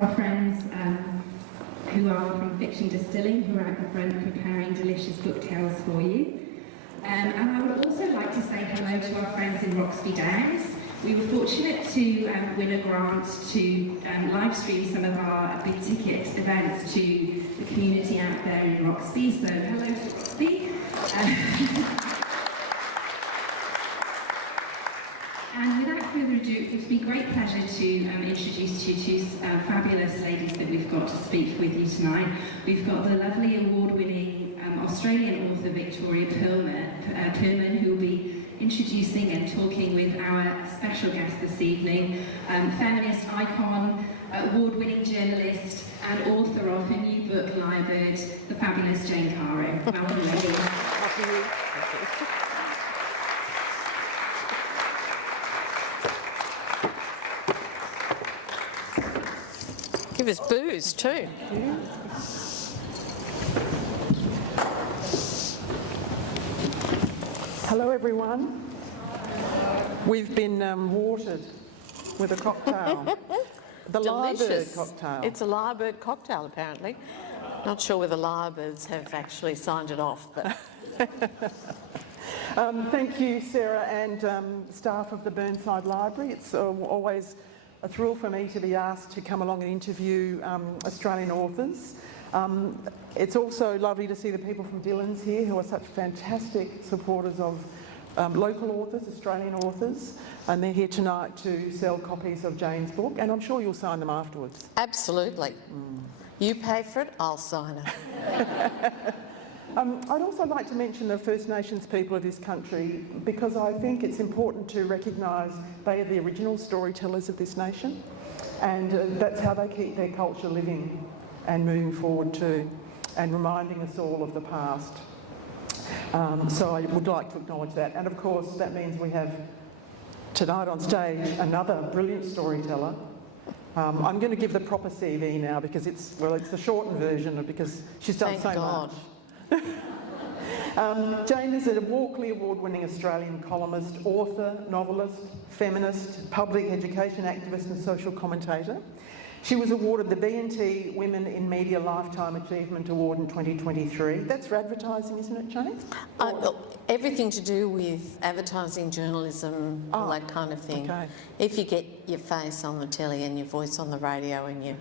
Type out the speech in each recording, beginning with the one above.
Our friends who are from Fiction Distilling, who are at the front preparing delicious book tales for you. And I would also like to say hello to our friends in Roxby Downs. We were fortunate to win a grant to live stream some of our big ticket events to the community out there in Roxby, so hello to Roxby. And without further ado, it would be a great pleasure to introduce you to two fabulous ladies that we've got to speak with you tonight. We've got the lovely award-winning Australian author Victoria Purman, who will be introducing and talking with our special guest this evening, feminist icon, award-winning journalist and author of her new book, Lyrebird, the fabulous Jane Caro. Welcome, ladies. Give us booze too. Hello everyone. We've been watered with a cocktail. The Lyrebird cocktail. It's a Lyrebird cocktail apparently. Not sure whether Lyrebirds have actually signed it off, but... Thank you, Sarah, and staff of the Burnside Library. It's always a thrill for me to be asked to come along and interview Australian authors. It's also lovely to see the people from Dillon's here who are such fantastic supporters of local authors, Australian authors, and they're here tonight to sell copies of Jane's book, and I'm sure you'll sign them afterwards. Absolutely. You pay for it, I'll sign it. I'd also like to mention the First Nations people of this country because I think it's important to recognise they are the original storytellers of this nation, and that's how they keep their culture living and moving forward too, and reminding us all of the past. So I would like to acknowledge that, and of course that means we have tonight on stage another brilliant storyteller. I'm going to give the proper CV now because it's the shortened version because she's done so much. Jane is a Walkley Award winning Australian columnist, author, novelist, feminist, public education activist and social commentator. She was awarded the B&T Women in Media Lifetime Achievement Award in 2023. That's for advertising, isn't it, Jane? Everything to do with advertising, journalism, all that kind of thing. Okay. If you get your face on the telly and your voice on the radio and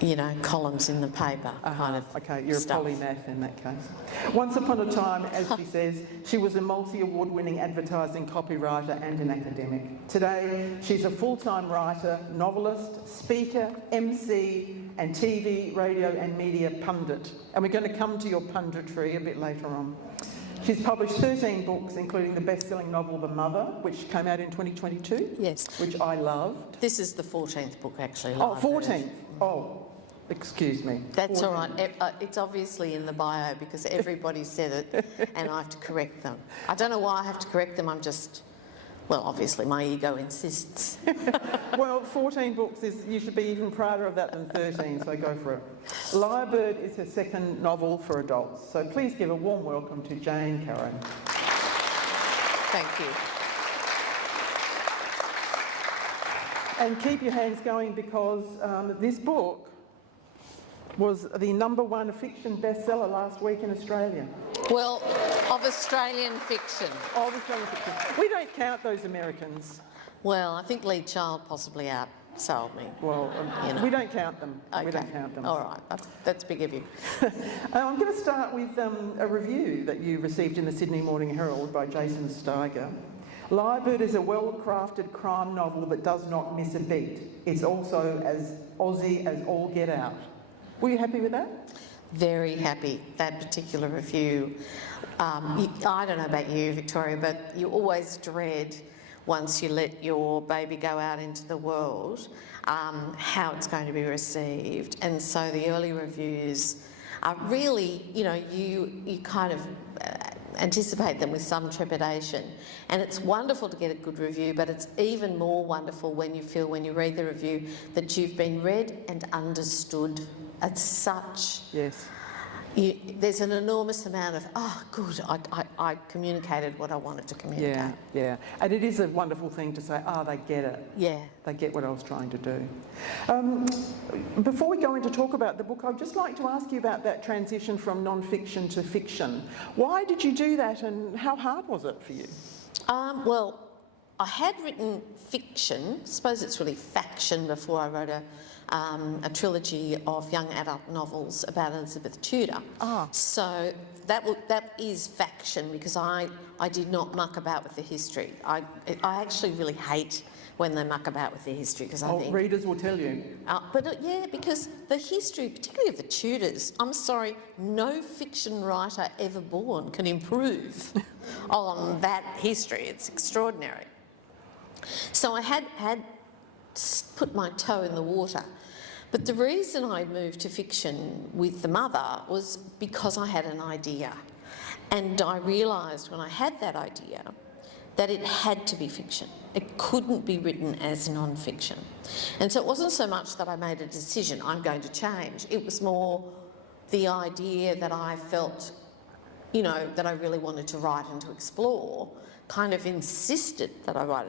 you know, columns in the paper kind of Okay, you're stuff. a polymath in that case. Once upon a time, as she says, she was a multi-award winning advertising copywriter and an academic. Today, she's a full-time writer, novelist, speaker, MC and TV, radio and media pundit. And we're going to come to your punditry a bit later on. She's published 13 books, including the best-selling novel The Mother, which came out in 2022. Yes. Which I loved. This is the 14th book actually. Oh, Lyrebird. 14th. Oh, excuse me. That's 14th. all right. It's obviously in the bio because everybody said it and I have to correct them. I don't know why I have to correct them, I'm just... Well, obviously my ego insists. Well, 14 books is, you should be even prouder of that than 13, so go for it. Lyrebird is her second novel for adults, so please give a warm welcome to Jane Caro. Thank you. And keep your hands going because this book was the #1 fiction bestseller last week in Australia. Well, of Australian fiction. Of Australian fiction. We don't count those Americans. Well, I think Lee Child possibly outsold me. Well, You know. we don't count them. Okay. We don't count them. All right, that's big of you. I'm going to start with a review that you received in the Sydney Morning Herald by Jason Steiger. Lyrebird is a well-crafted crime novel that does not miss a beat. It's also as Aussie as all get out. Were you happy with that? Very happy, that particular review. I don't know about you, Victoria, but you always dread once you let your baby go out into the world, how it's going to be received. And so the early reviews are really, you know, you kind of anticipate them with some trepidation. And it's wonderful to get a good review, but it's even more wonderful when you feel, when you read the review, that you've been read and understood. It's such... Yes. there's an enormous amount of, oh, good, I communicated what I wanted to communicate. Yeah, yeah. And it is a wonderful thing to say, they get it. Yeah. They get what I was trying to do. Before we go into talk about the book, I'd just like to ask you about that transition from non-fiction to fiction. Why did you do that, and how hard was it for you? Well, I had written fiction, I suppose it's really faction, before I wrote a trilogy of young adult novels about Elizabeth Tudor. So that is faction, because I did not muck about with the history. I actually really hate when they muck about with the history, because I think... readers will tell you. Yeah, because the history, particularly of the Tudors, I'm sorry, no fiction writer ever born can improve on that history. It's extraordinary. So I had put my toe in the water. But the reason I moved to fiction with the mother was because I had an idea. And I realised when I had that idea that it had to be fiction. It couldn't be written as non-fiction. And so it wasn't so much that I made a decision, I'm going to change. It was more the idea that I felt, that I really wanted to write and to explore, kind of insisted that I write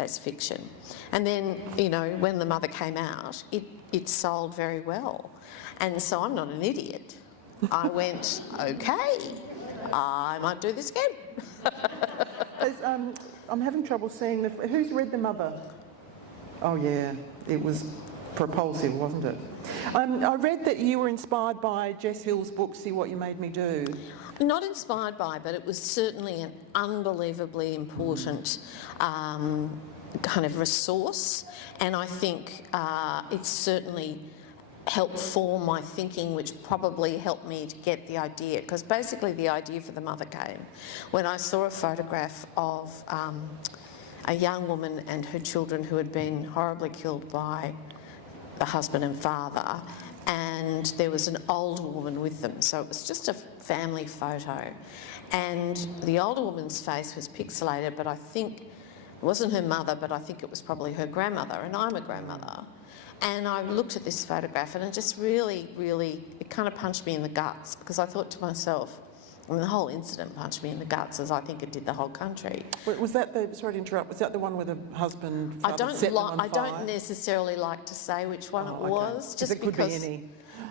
as fiction. And then, when The Mother came out, it sold very well. And so I'm not an idiot. I went, okay, I might do this again. I'm having trouble seeing who's read The Mother? Oh yeah, it was propulsive, wasn't it? I read that you were inspired by Jess Hill's book, See What You Made Me Do. Not inspired by, but it was certainly an unbelievably important kind of resource, and I think it certainly helped form my thinking, which probably helped me to get the idea, because basically the idea for The Mother came when I saw a photograph of a young woman and her children who had been horribly killed by the husband and father, and there was an older woman with them, so it was just a family photo, and the older woman's face was pixelated, but I think it wasn't her mother, but I think it was probably her grandmother, and I'm a grandmother. And I looked at this photograph and it just really, it kind of punched me in the guts, because I thought to myself, the whole incident punched me in the guts, as I think it did the whole country. Was that sorry to interrupt, was that the one where the husband set them on fire? I don't necessarily like to say which one it was, just it could because... be any.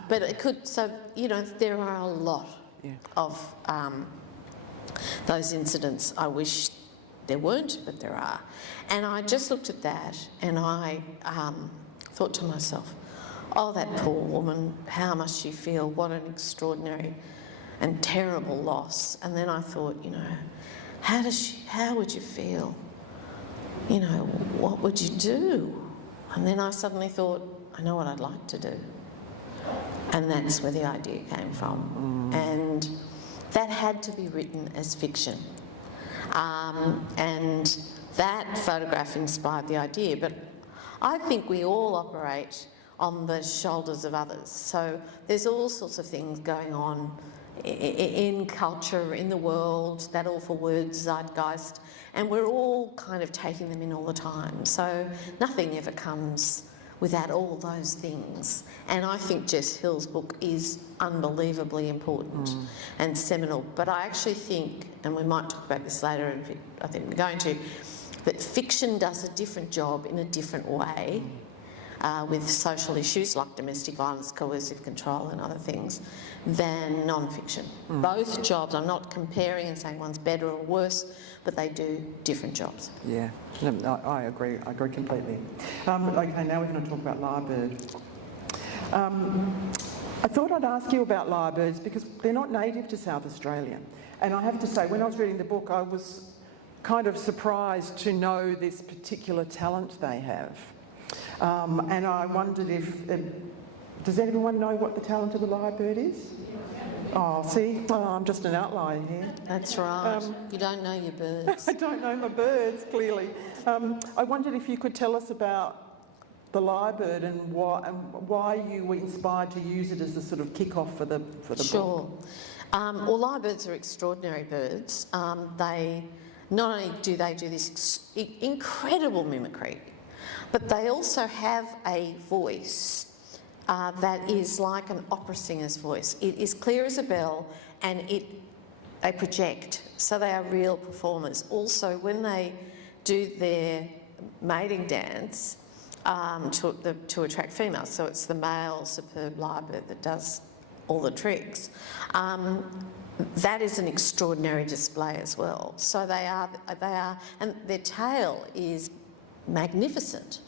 But it could, so, there are a lot of those incidents. I wish there weren't, but there are. And I just looked at that and I thought to myself, oh, that poor woman, how must she feel? What an extraordinary and terrible loss. And then I thought, how would you feel? What would you do? And then I suddenly thought, I know what I'd like to do. And that's where the idea came from. And that had to be written as fiction. And that photograph inspired the idea, but I think we all operate on the shoulders of others. So there's all sorts of things going on in culture, in the world, that awful word, zeitgeist, and we're all kind of taking them in all the time. So nothing ever comes without all those things. And I think Jess Hill's book is unbelievably important and seminal. But I actually think, and we might talk about this later, and I think we're going to, that fiction does a different job in a different way with social issues like domestic violence, coercive control and other things than non-fiction. Both jobs, I'm not comparing and saying one's better or worse, but they do different jobs. Yeah, no, I agree completely. Okay, now we're going to talk about lyrebird. I thought I'd ask you about lyrebirds because they're not native to South Australia. And I have to say, when I was reading the book, I was kind of surprised to know this particular talent they have. And I wondered if, does anyone know what the talent of the lyrebird is? Oh, see, I'm just an outlier here. That's right. You don't know your birds. I don't know my birds, clearly. I wondered if you could tell us about the lyrebird and why you were inspired to use it as a sort of kick-off for the book. Sure. Well, lyrebirds are extraordinary birds. They not only do they do this incredible mimicry, but they also have a voice that is like an opera singer's voice. It is clear as a bell, and they project, so they are real performers. Also, when they do their mating dance to attract females, so it's the male superb lyrebird that does all the tricks, that is an extraordinary display as well. So they are, and their tail is magnificent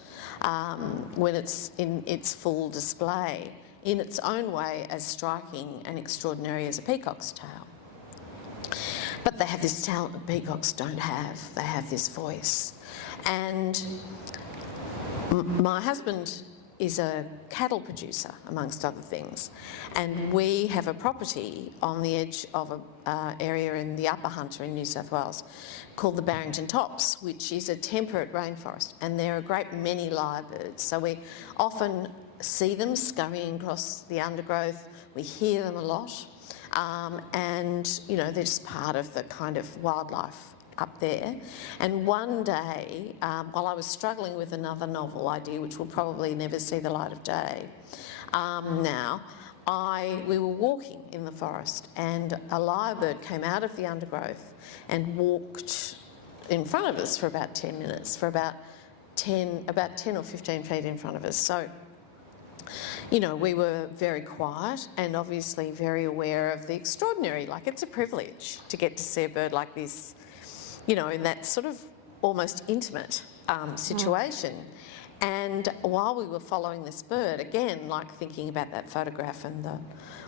when it's in its full display, in its own way as striking and extraordinary as a peacock's tail. But they have this talent that peacocks don't have. They have this voice. And my husband is a cattle producer, amongst other things, and we have a property on the edge of an area in the Upper Hunter in New South Wales called the Barrington Tops, which is a temperate rainforest, and there are a great many lyrebirds. So we often see them scurrying across the undergrowth. We hear them a lot. And, you know, they're just part of the kind of wildlife up there. And one day, while I was struggling with another novel idea, which will probably never see the light of day now, we were walking in the forest, and a lyrebird came out of the undergrowth and walked in front of us for about 10 minutes, for about 10 or 15 feet in front of us. So, you know, we were very quiet and obviously very aware of the extraordinary. Like, it's a privilege to get to see a bird like this, you know, in that sort of almost intimate situation. And while we were following this bird, again, like thinking about that photograph and the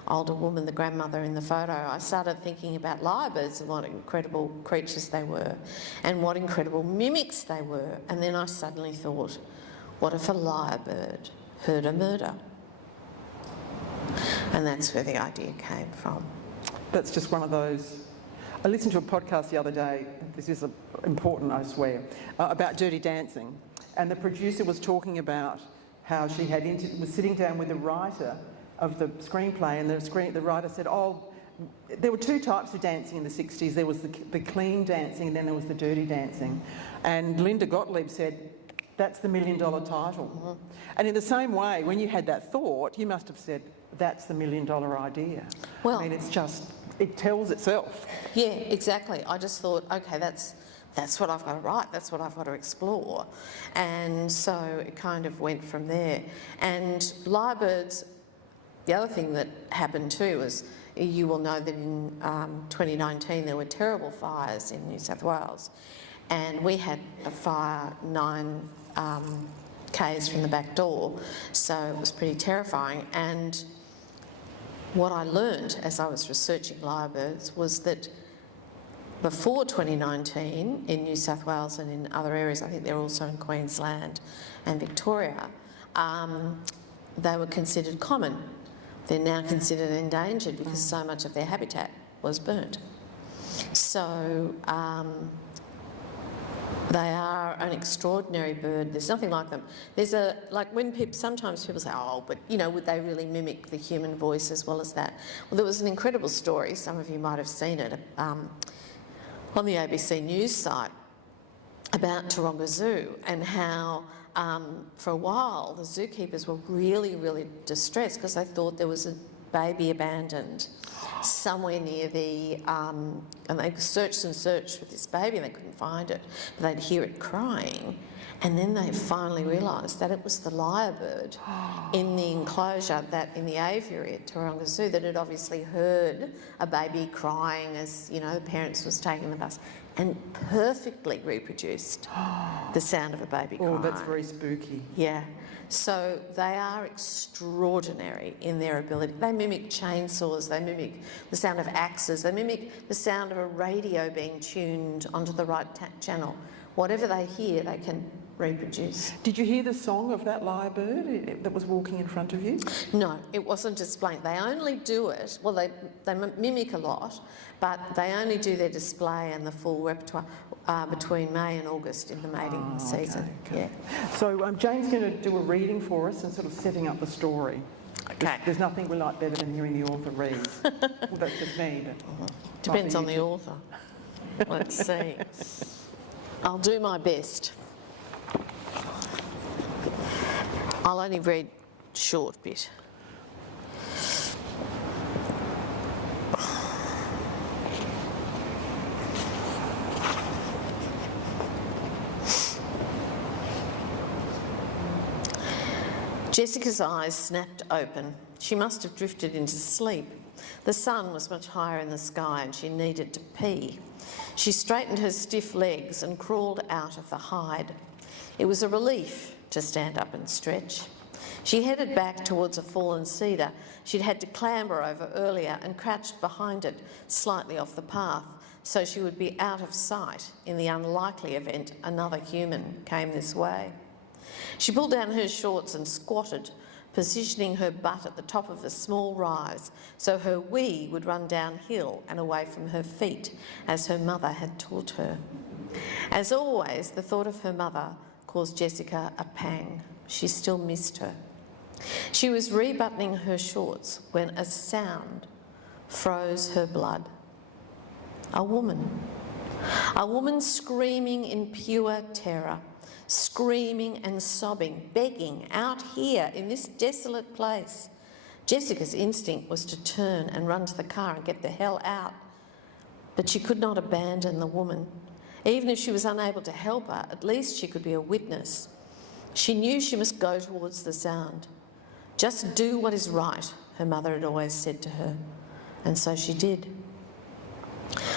older woman, the grandmother in the photo, I started thinking about lyrebirds and what incredible creatures they were and what incredible mimics they were. And then I suddenly thought, what if a lyrebird heard a murder? And that's where the idea came from. That's just one of those. I listened to a podcast the other day, this is important, I swear, about Dirty Dancing, and the producer was talking about how she was sitting down with the writer of the screenplay, and the writer said, oh, there were two types of dancing in the 60s. There was the clean dancing, and then there was the dirty dancing. And Linda Gottlieb said, that's the $1 million title. Mm-hmm. And in the same way, when you had that thought, you must have said, that's the $1 million idea. Well, I mean, it tells itself. Yeah, exactly. I just thought, okay, that's what I've got to write, that's what I've got to explore. And so it kind of went from there. And lyrebirds, the other thing that happened too is, you will know that in 2019 there were terrible fires in New South Wales, and we had a fire 9 k's from the back door, so it was pretty terrifying. And what I learned as I was researching lyrebirds was that before 2019 in New South Wales and in other areas, I think they're also in Queensland and Victoria, they were considered common. They're now considered endangered because so much of their habitat was burnt. So they are an extraordinary bird. There's nothing like them. Sometimes people say, oh, but, you know, would they really mimic the human voice as well as that? Well, there was an incredible story, some of you might have seen it, on the ABC News site about Taronga Zoo, and how for a while the zookeepers were really, really distressed because they thought there was a baby abandoned somewhere near the, and they searched and searched for this baby and they couldn't find it, but they'd hear it crying, and then they finally realised that it was the lyrebird in the enclosure, that in the aviary at Taronga Zoo, that had obviously heard a baby crying as, you know, the parents was taking the bus, and perfectly reproduced the sound of a baby crying. Oh, that's very spooky. Yeah. So they are extraordinary in their ability. They mimic chainsaws, they mimic the sound of axes, they mimic the sound of a radio being tuned onto the right channel. Whatever they hear, they can reproduce. Did you hear the song of that lyrebird that was walking in front of you? No, it wasn't displaying. They only do it, well, they mimic a lot, but they only do their display and the full repertoire between May and August in the mating season. Okay. Yeah. So Jane's going to do a reading for us and sort of setting up the story. Okay. There's nothing we like better than hearing the author read. Well, that's just me. Depends on the author. Let's see. I'll do my best. I'll only read short bit. Jessica's eyes snapped open. She must have drifted into sleep. The sun was much higher in the sky and she needed to pee. She straightened her stiff legs and crawled out of the hide. It was a relief to stand up and stretch. She headed back towards a fallen cedar she'd had to clamber over earlier and crouched behind it, slightly off the path, so she would be out of sight in the unlikely event another human came this way. She pulled down her shorts and squatted, positioning her butt at the top of a small rise so her wee would run downhill and away from her feet, as her mother had taught her. As always, the thought of her mother caused Jessica a pang. She still missed her. She was rebuttoning her shorts when a sound froze her blood. A woman screaming in pure terror, screaming and sobbing, begging out here in this desolate place. Jessica's instinct was to turn and run to the car and get the hell out. But she could not abandon the woman. Even if she was unable to help her, at least she could be a witness. She knew she must go towards the sound. Just do what is right, her mother had always said to her. And so she did.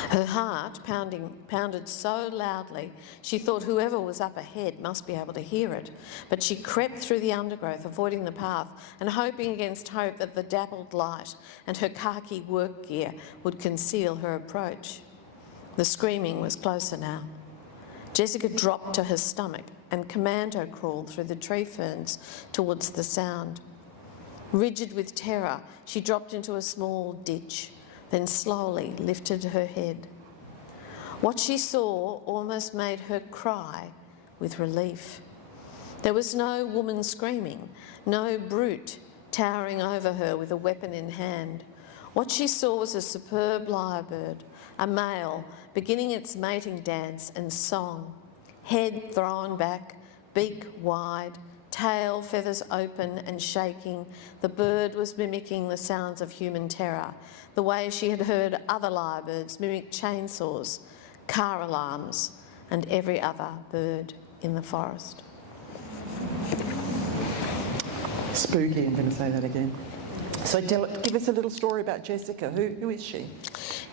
Her heart pounded so loudly, she thought whoever was up ahead must be able to hear it. But she crept through the undergrowth, avoiding the path, and hoping against hope that the dappled light and her khaki work gear would conceal her approach. The screaming was closer now. Jessica dropped to her stomach and commando crawled through the tree ferns towards the sound. Rigid with terror, she dropped into a small ditch, then slowly lifted her head. What she saw almost made her cry with relief. There was no woman screaming, no brute towering over her with a weapon in hand. What she saw was a superb lyrebird, a male, beginning its mating dance and song. Head thrown back, beak wide, tail feathers open and shaking, the bird was mimicking the sounds of human terror, the way she had heard other lyrebirds mimic chainsaws, car alarms, and every other bird in the forest. Spooky, I'm going to say that again. So give us a little story about Jessica. Who is she?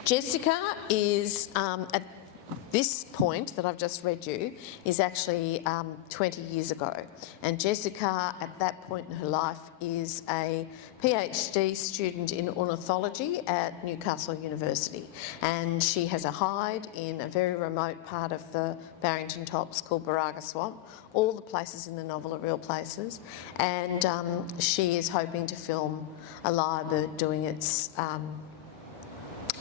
Jessica is, at this point that I've just read you, is actually 20 years ago. And Jessica, at that point in her life, is a PhD student in ornithology at Newcastle University. And she has a hide in a very remote part of the Barrington Tops called Baraga Swamp. All the places in the novel are real places. And she is hoping to film a lyrebird doing its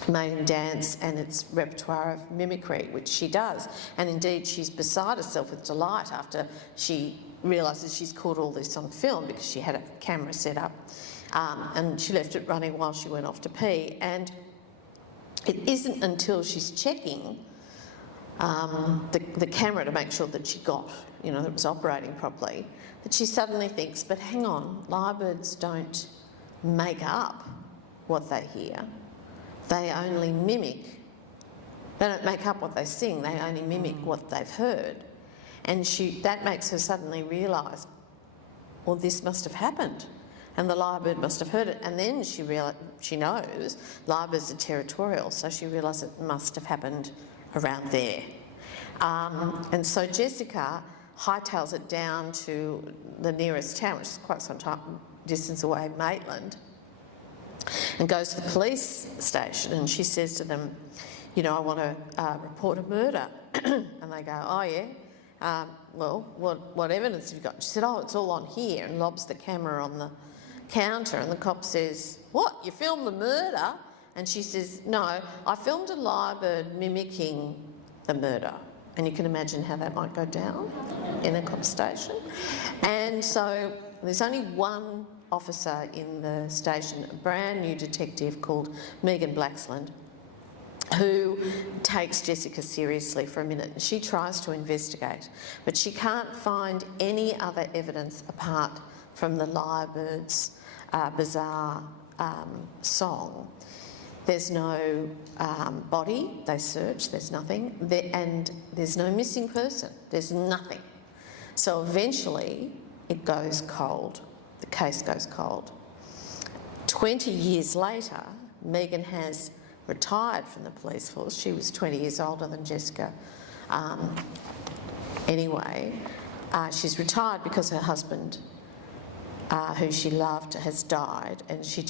mating dance and its repertoire of mimicry, which she does. And indeed, she's beside herself with delight after she realises she's caught all this on film, because she had a camera set up and she left it running while she went off to pee. And it isn't until she's checking the camera to make sure that she got, that it was operating properly, that she suddenly thinks, but hang on, lyrebirds don't make up what they hear. They only mimic. They don't make up what they sing, they only mimic what they've heard. And that makes her suddenly realise, well, this must have happened. And the lyrebird must have heard it. And then she knows lyrebirds are territorial, so she realises it must have happened around there. And so Jessica hightails it down to the nearest town, which is quite some distance away, Maitland, and goes to the police station, and she says to them, I want to report a murder. And they go, oh yeah, well, what evidence have you got? She said, oh, it's all on here, and lobs the camera on the counter, and the cop says, what, you filmed the murder? And she says, no, I filmed a lyrebird mimicking the murder. And you can imagine how that might go down in a cop station. And so there's only one officer in the station, a brand new detective called Megan Blaxland, who takes Jessica seriously for a minute. She tries to investigate, but she can't find any other evidence apart from the Lyrebird's bizarre song. There's no body, they search, there's nothing, and there's no missing person, there's nothing. So eventually it goes cold, the case goes cold. 20 years later, Megan has retired from the police force. She was 20 years older than Jessica anyway. She's retired because her husband, who she loved, has died, and she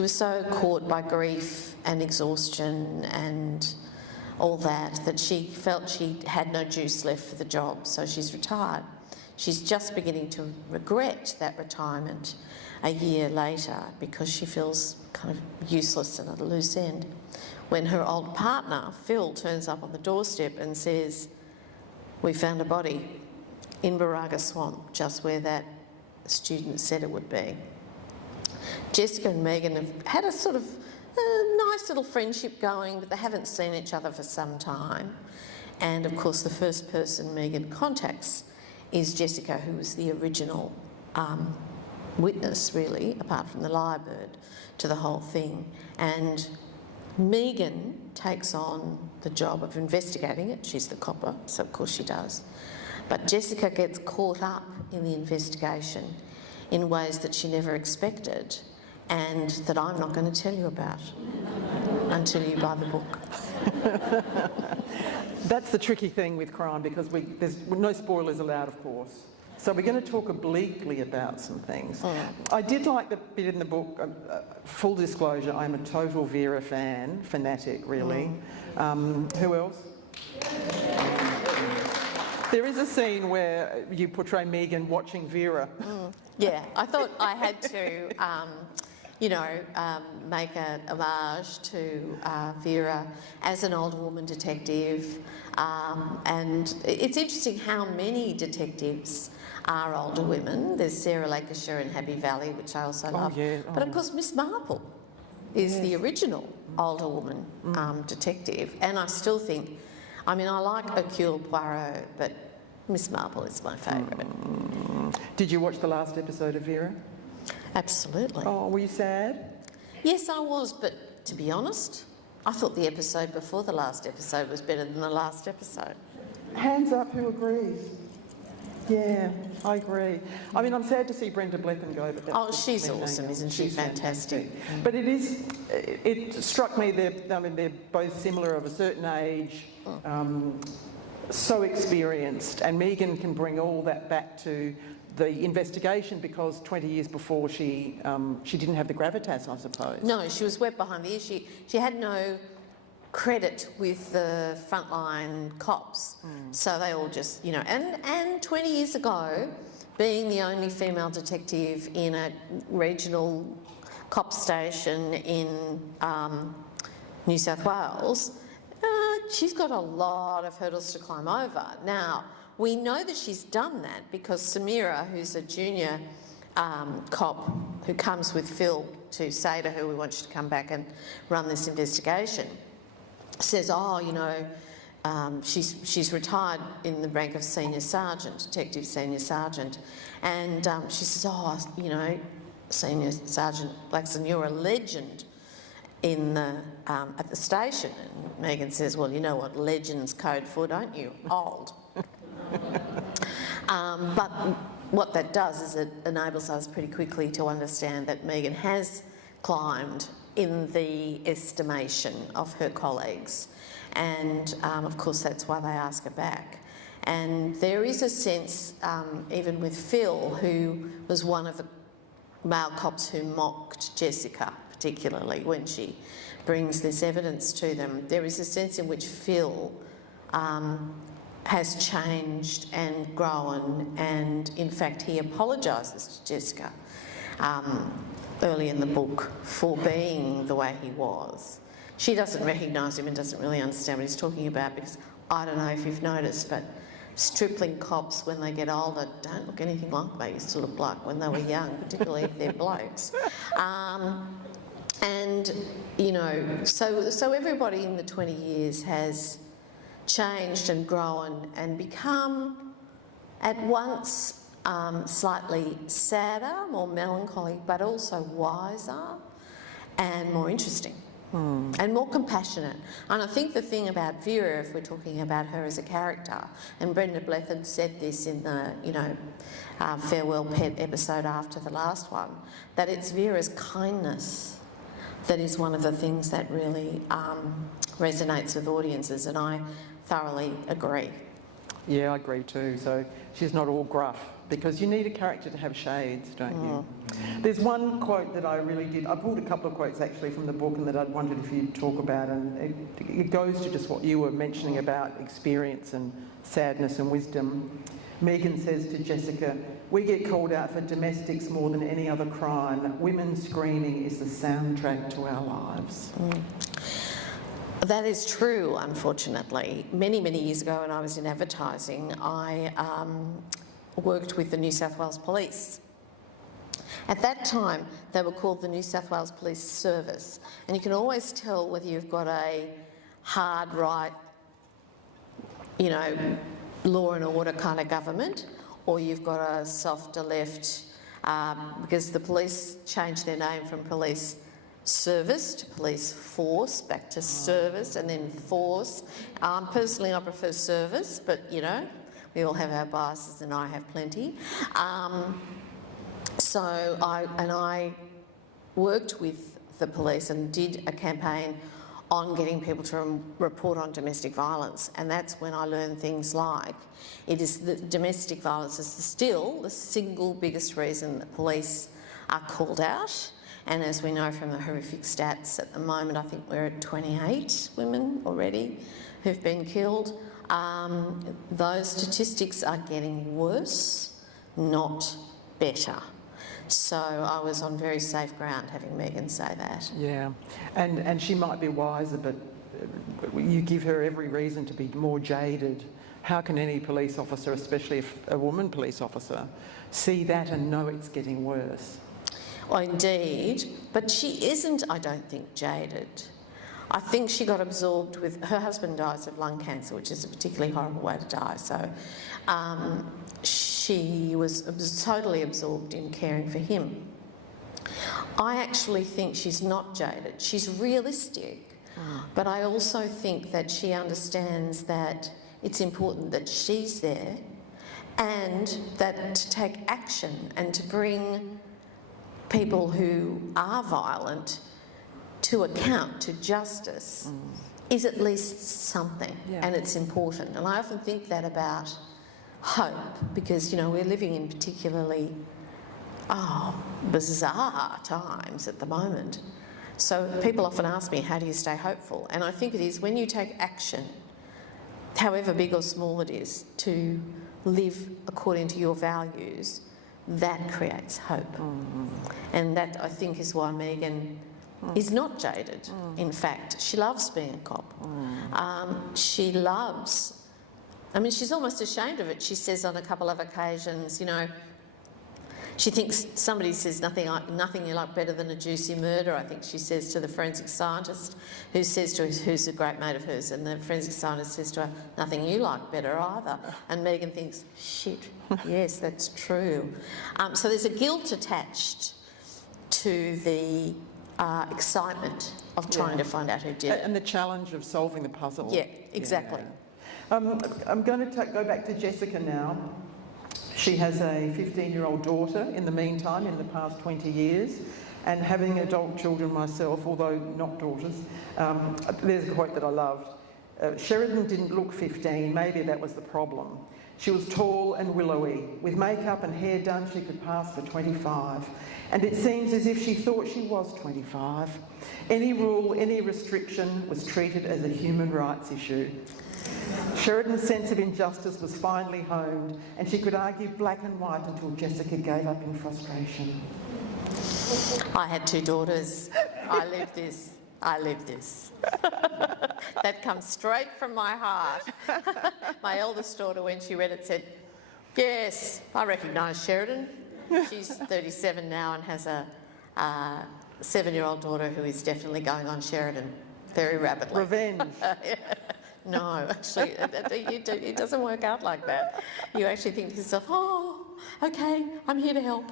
was so caught by grief and exhaustion and all that she felt she had no juice left for the job, so she's retired. She's just beginning to regret that retirement a year later because she feels kind of useless and at a loose end. When her old partner, Phil, turns up on the doorstep and says, "We found a body in Baraga Swamp, just where that student said it would be." Jessica and Megan have had a sort of nice little friendship going, but they haven't seen each other for some time. And of course, the first person Megan contacts is Jessica, who was the original witness, really, apart from the Lyrebird, to the whole thing. And Megan takes on the job of investigating it. She's the copper, so of course she does. But Jessica gets caught up in the investigation in ways that she never expected and that I'm not going to tell you about until you buy the book. That's the tricky thing with crime, because there's no spoilers allowed, of course. So we're going to talk obliquely about some things. I did like the bit in the book, full disclosure, I'm a total Vera fanatic really. Who else? There is a scene where you portray Megan watching Vera. Yeah, I thought I had to, make an homage to Vera as an older woman detective. And it's interesting how many detectives are older women. There's Sarah Lancashire in Happy Valley, which I also love. Yeah. But of course, Miss Marple is the original older woman detective. And I still think, I like Hercule Poirot, but Miss Marple is my favourite. Did you watch the last episode of Vera? Absolutely. Oh, were you sad? Yes, I was, but to be honest, I thought the episode before the last episode was better than the last episode. Hands up, who agrees? Yeah, I agree. I'm sad to see Brenda Blethyn go, but that's she's awesome, isn't she? She's Fantastic. But it struck me they're both similar, of a certain age, so experienced, and Megan can bring all that back to the investigation, because 20 years before she didn't have the gravitas, I suppose. No, she was wet behind the ears. She had no credit with the frontline cops. So they all just, and 20 years ago, being the only female detective in a regional cop station in New South Wales, she's got a lot of hurdles to climb over. Now, we know that she's done that because Samira, who's a junior cop who comes with Phil to say to her, "We want you to come back and run this investigation," says, she's retired in the rank of senior sergeant, detective senior sergeant, and she says, Senior Sergeant Blackson, you're a legend in the at the station. And Megan says, "Well, you know what legend's code for, don't you? Old." But what that does is it enables us pretty quickly to understand that Megan has climbed in the estimation of her colleagues, and of course that's why they ask her back. And there is a sense, even with Phil, who was one of the male cops who mocked Jessica, particularly when she brings this evidence to them, there is a sense in which Phil has changed and grown, and in fact he apologises to Jessica early in the book for being the way he was. She doesn't recognise him and doesn't really understand what he's talking about, because I don't know if you've noticed, but stripling cops when they get older don't look anything like they used to look like when they were young, particularly if they're blokes. So everybody in the 20 years has changed and grown and become at once slightly sadder, more melancholy, but also wiser and more interesting. And more compassionate. And I think the thing about Vera, if we're talking about her as a character, and Brenda Blethyn said this in the, Farewell Pet episode after the last one, that it's Vera's kindness that is one of the things that really resonates with audiences, and I thoroughly agree. Yeah, I agree too. So she's not all gruff, because you need a character to have shades, don't you? There's one quote that I really did. I pulled a couple of quotes actually from the book and that I wondered if you'd talk about, and it goes to just what you were mentioning about experience and sadness and wisdom. Megan says to Jessica, "We get called out for domestics more than any other crime. Women screaming is the soundtrack to our lives." That is true, unfortunately. Many, many years ago when I was in advertising, I worked with the New South Wales Police. At that time, they were called the New South Wales Police Service, and you can always tell whether you've got a hard right, law and order kind of government, or you've got a softer left, because the police changed their name from police service to police force, back to service and then force. Personally, I prefer service, but we all have our biases and I have plenty. So I worked with the police and did a campaign on getting people to report on domestic violence, and that's when I learned things like domestic violence is still the single biggest reason that police are called out. And as we know from the horrific stats at the moment, I think we're at 28 women already who've been killed. Those statistics are getting worse, not better. So I was on very safe ground having Megan say that. Yeah, and she might be wiser, but you give her every reason to be more jaded. How can any police officer, especially a woman police officer, see that and know it's getting worse? Well, indeed, but she isn't, I don't think, jaded. I think she got absorbed with, her husband dies of lung cancer, which is a particularly horrible way to die, so she was totally absorbed in caring for him. I actually think she's not jaded. She's realistic, but I also think that she understands that it's important that she's there and that to take action and to bring people who are violent to account, to justice, is at least something, and it's important. And I often think that about hope, because, we're living in particularly bizarre times at the moment. So people often ask me, how do you stay hopeful? And I think it is when you take action, however big or small it is, to live according to your values, that creates hope. And that, I think, is why Megan is not jaded. In fact, she loves being a cop. She loves, she's almost ashamed of it. She says on a couple of occasions, she thinks somebody says nothing you like better than a juicy murder, I think she says to the forensic scientist, who says to her, who's a great mate of hers, and the forensic scientist says to her, nothing you like better either. And Megan thinks, shit, yes, that's true. So there's a guilt attached to the excitement of trying to find out who did it. And the challenge of solving the puzzle. Yeah, exactly. Yeah. I'm going to go back to Jessica now. She has a 15-year-old daughter in the meantime, in the past 20 years, and having adult children myself, although not daughters, there's a quote that I loved. Sheridan didn't look 15, maybe that was the problem. She was tall and willowy. With makeup and hair done, she could pass for 25. And it seems as if she thought she was 25. Any rule, any restriction was treated as a human rights issue. Sheridan's sense of injustice was finally honed, and she could argue black and white until Jessica gave up in frustration. I had 2 daughters. I lived this. That comes straight from my heart. My eldest daughter, when she read it, said, yes, I recognise Sheridan. She's 37 now and has a 7-year-old daughter who is definitely going on Sheridan very rapidly. Revenge. No, actually, it doesn't work out like that. You actually think to yourself, oh, okay, I'm here to help.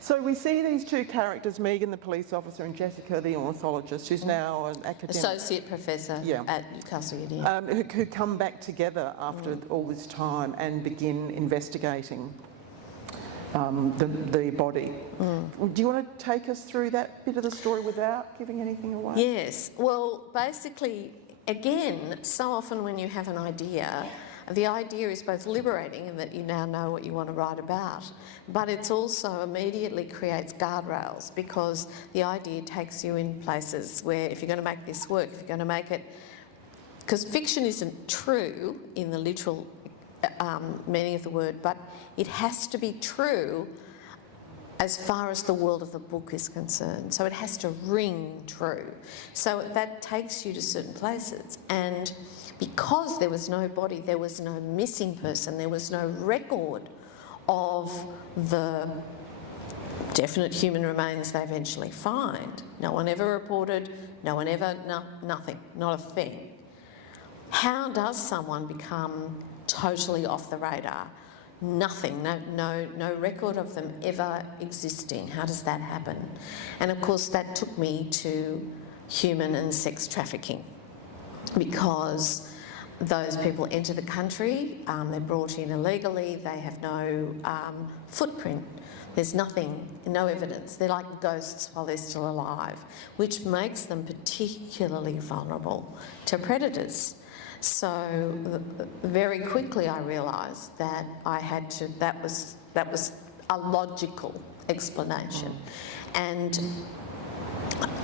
So we see these two characters, Megan the police officer and Jessica the ornithologist, who's now an academic. Associate professor at Newcastle Uni. Who come back together after all this time and begin investigating the body. Do you want to take us through that bit of the story without giving anything away? Yes, well, basically, again, so often when you have an idea, the idea is both liberating in that you now know what you want to write about, but it's also immediately creates guardrails, because the idea takes you in places where if you're going to make this work, if you're going to make it... Because fiction isn't true in the literal meaning of the word, but it has to be true as far as the world of the book is concerned. So it has to ring true. So that takes you to certain places. And because there was no body, there was no missing person, there was no record of the definite human remains they eventually find. No one ever reported, no one ever, nothing, not a thing. How does someone become totally off the radar? Nothing, no record of them ever existing. How does that happen? And of course that took me to human and sex trafficking, because those people enter the country, they're brought in illegally, they have no footprint, there's nothing, no evidence. They're like ghosts while they're still alive, which makes them particularly vulnerable to predators. So very quickly I realised that I had to, that was a logical explanation. And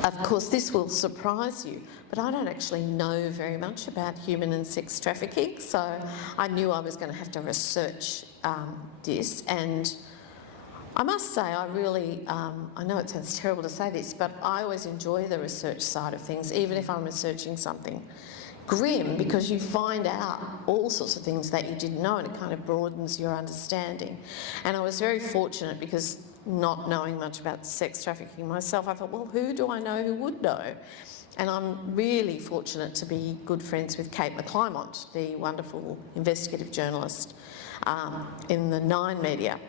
of course this will surprise you, but I don't actually know very much about human and sex trafficking, so I knew I was going to have to research this. And I must say I really, I know it sounds terrible to say this, but I always enjoy the research side of things, even if I'm researching something grim, because you find out all sorts of things that you didn't know, and it kind of broadens your understanding. And I was very fortunate, because not knowing much about sex trafficking myself, I thought, well, who do I know who would know? And I'm really fortunate to be good friends with Kate McClymont, the wonderful investigative journalist in the Nine media.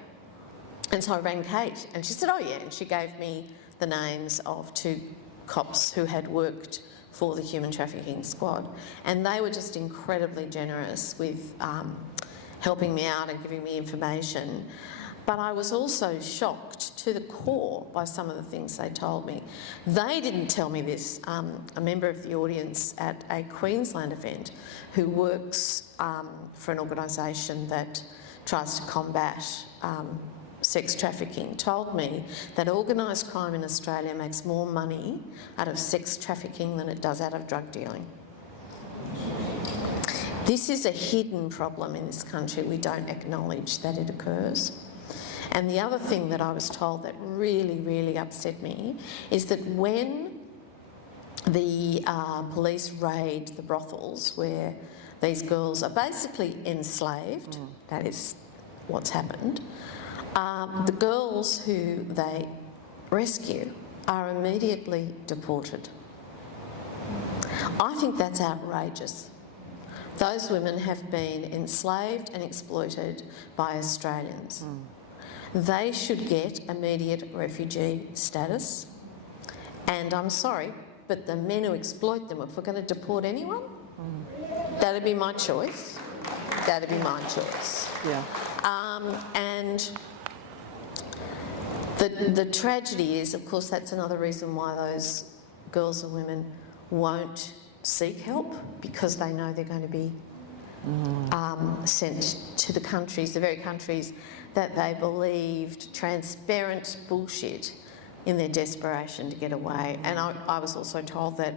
And so I rang Kate and she said, oh yeah, and she gave me the names of two cops who had worked for the human trafficking squad, and they were just incredibly generous with helping me out and giving me information. But I was also shocked to the core by some of the things they told me. They didn't tell me this. A member of the audience at a Queensland event who works for an organisation that tries to combat sex trafficking told me that organised crime in Australia makes more money out of sex trafficking than it does out of drug dealing. This is a hidden problem in this country. We don't acknowledge that it occurs. And the other thing that I was told that really, really upset me is that when the police raid the brothels where these girls are basically enslaved, that is what's happened, the girls who they rescue are immediately deported. I think that's outrageous. Those women have been enslaved and exploited by Australians. They should get immediate refugee status. And I'm sorry, but the men who exploit them, if we're going to deport anyone, that'd be my choice. That'd be my choice. Yeah. And the tragedy is, of course, that's another reason why those girls and women won't seek help, because they know they're going to be sent to the countries, the very countries that they believed transparent bullshit in their desperation to get away. And I was also told that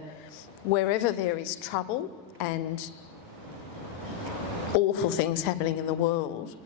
wherever there is trouble and awful things happening in the world,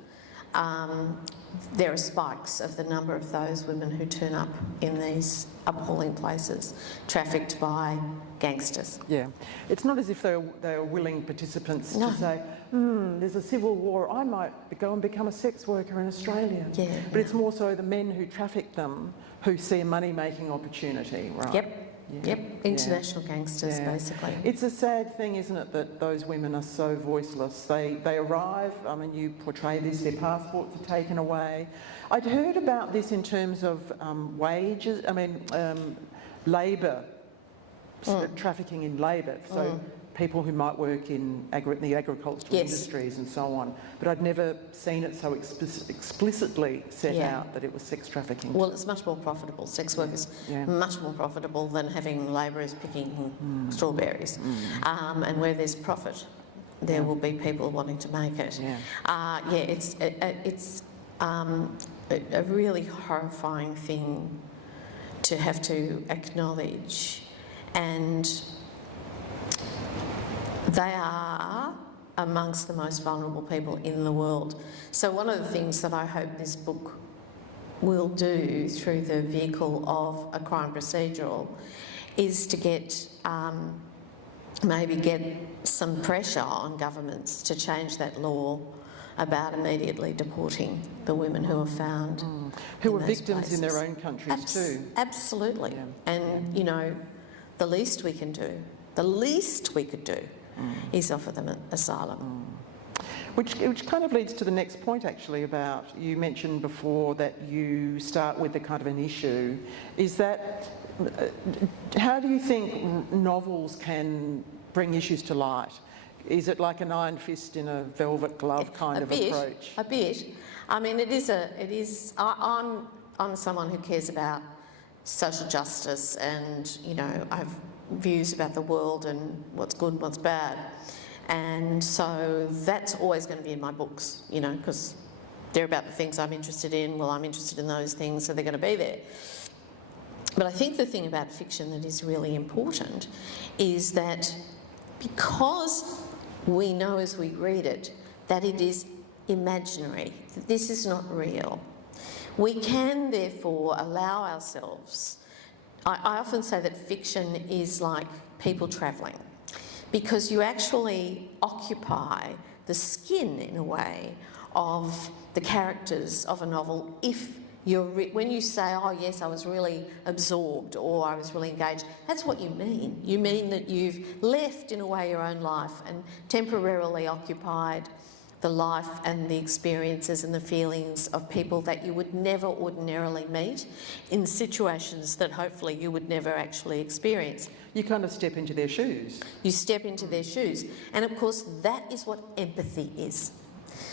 there are spikes of the number of those women who turn up in these appalling places, trafficked by gangsters. Yeah. It's not as if they were willing participants to say, there's a civil war, I might go and become a sex worker in Australia. But it's more so the men who traffic them who see a money-making opportunity, right? Yep. Yep, international gangsters, basically. It's a sad thing, isn't it, that those women are so voiceless. They arrive, I mean, you portray this, their passports are taken away. I'd heard about this in terms of wages, labour, trafficking in labour. So people who might work in the agricultural industries and so on. But I'd never seen it so explicitly set out that it was sex trafficking. Well, it's much more profitable. Sex work is much more profitable than having labourers picking strawberries. And where there's profit, there will be people wanting to make it. It's a really horrifying thing to have to acknowledge, and they are amongst the most vulnerable people in the world. So one of the things that I hope this book will do through the vehicle of a crime procedural is to get maybe get some pressure on governments to change that law about immediately deporting the women who are found who are victims in their own countries too. Absolutely. And you know, the least we could do is offer them asylum. Which kind of leads to the next point, actually, about, you mentioned before that you start with a kind of an issue. Is that, how do you think novels can bring issues to light? Is it like an iron fist in a velvet glove kind of approach? A bit. I mean, I'm someone who cares about social justice, and, you know, I have views about the world and what's good and what's bad. And so that's always going to be in my books, you know, because they're about the things I'm interested in. Well, I'm interested in those things, so they're going to be there. But I think the thing about fiction that is really important is that because we know as we read it that it is imaginary, that this is not real, we can therefore allow ourselves. I often say that fiction is like people travelling, because you actually occupy the skin, in a way, of the characters of a novel. If you're when you say, oh yes, I was really absorbed or I was really engaged, that's what you mean. You mean that you've left, in a way, your own life and temporarily occupied the life and the experiences and the feelings of people that you would never ordinarily meet in situations that hopefully you would never actually experience. You kind of step into their shoes. You step into their shoes. And of course, that is what empathy is.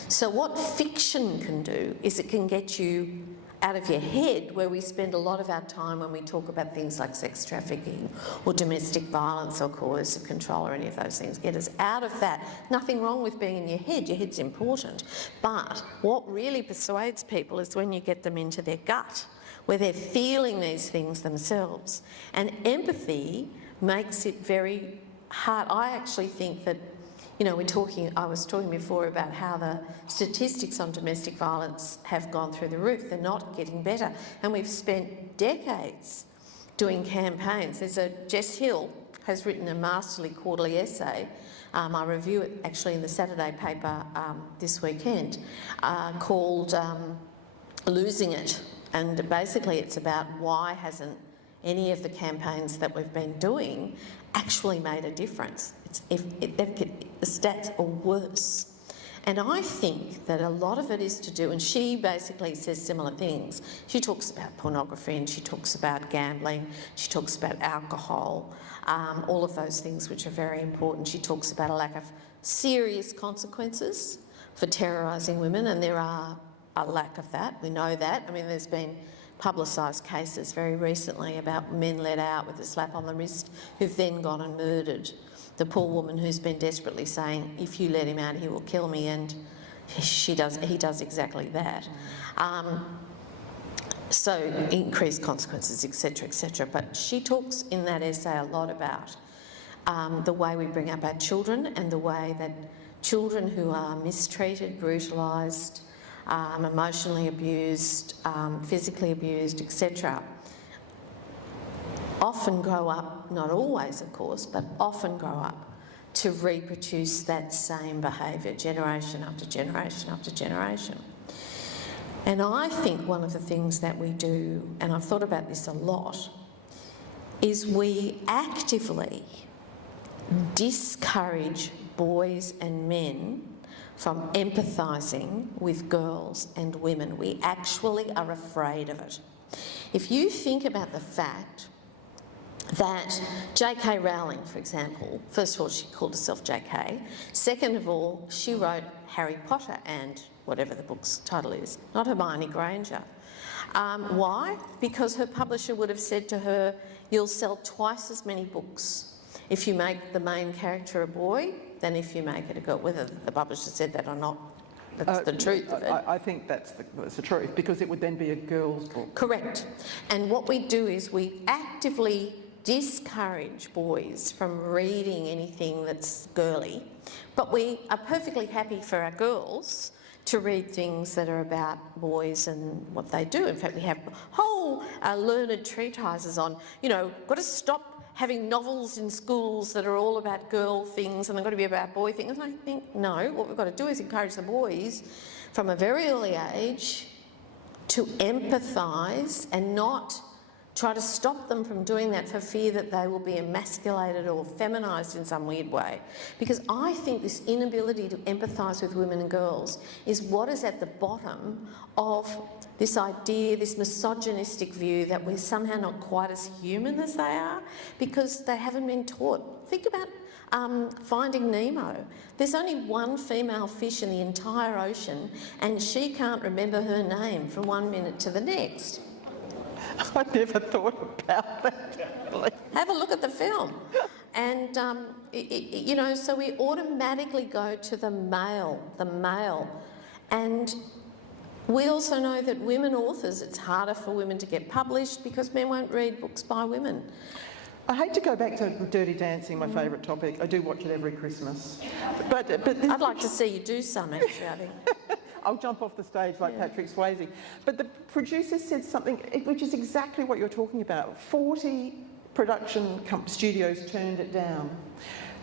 So what fiction can do is it can get you out of your head, where we spend a lot of our time when we talk about things like sex trafficking or domestic violence or coercive control or any of those things. Get us out of that. Nothing wrong with being in your head. Your head's important. But what really persuades people is when you get them into their gut, where they're feeling these things themselves. And empathy makes it very hard. I actually think that, you know, I was talking before about how the statistics on domestic violence have gone through the roof. They're not getting better. And we've spent decades doing campaigns. Jess Hill has written a masterly quarterly essay. I review it actually in the Saturday paper this weekend, called Losing It. And basically it's about why hasn't any of the campaigns that we've been doing actually made a difference. The stats are worse. And I think that a lot of it is to do, and she basically says similar things. She talks about pornography, and she talks about gambling, she talks about alcohol, all of those things which are very important. She talks about a lack of serious consequences for terrorising women, and there are a lack of that. We know that. I mean, there's been publicised cases very recently about men let out with a slap on the wrist who've then gone and murdered the poor woman who's been desperately saying, if you let him out, he will kill me, and he does exactly that. So increased consequences, etc., etc. But she talks in that essay a lot about the way we bring up our children, and the way that children who are mistreated, brutalised, emotionally abused, physically abused, etc., often grow up, not always of course, but often grow up to reproduce that same behaviour generation after generation after generation. And I think one of the things that we do, and I've thought about this a lot, is we actively discourage boys and men from empathising with girls and women. We actually are afraid of it. If you think about the fact that J.K. Rowling, for example, first of all, she called herself J.K. Second of all, she wrote Harry Potter and whatever the book's title is, not Hermione Granger. Why? Because her publisher would have said to her, you'll sell twice as many books if you make the main character a boy than if you make it a girl. Whether the publisher said that or not, that's the truth of it. I think that's the truth, because it would then be a girl's book. Correct. And what we do is we actively discourage boys from reading anything that's girly, but we are perfectly happy for our girls to read things that are about boys and what they do. In fact, we have whole learned treatises on, got to stop having novels in schools that are all about girl things and they've got to be about boy things. And I think, no, what we've got to do is encourage the boys from a very early age to empathise and not try to stop them from doing that for fear that they will be emasculated or feminised in some weird way. Because I think this inability to empathise with women and girls is what is at the bottom of this idea, this misogynistic view that we're somehow not quite as human as they are because they haven't been taught. Think about Finding Nemo. There's only one female fish in the entire ocean and she can't remember her name from one minute to the next. I never thought about that. Have a look at the film. And, so we automatically go to the male. And we also know that women authors, it's harder for women to get published because men won't read books by women. I hate to go back to Dirty Dancing, my favourite topic. I do watch it every Christmas. But I'd like to see you do some, actually, I think. I'll jump off the stage like Patrick Swayze. But the producer said something which is exactly what you're talking about. 40 production studios turned it down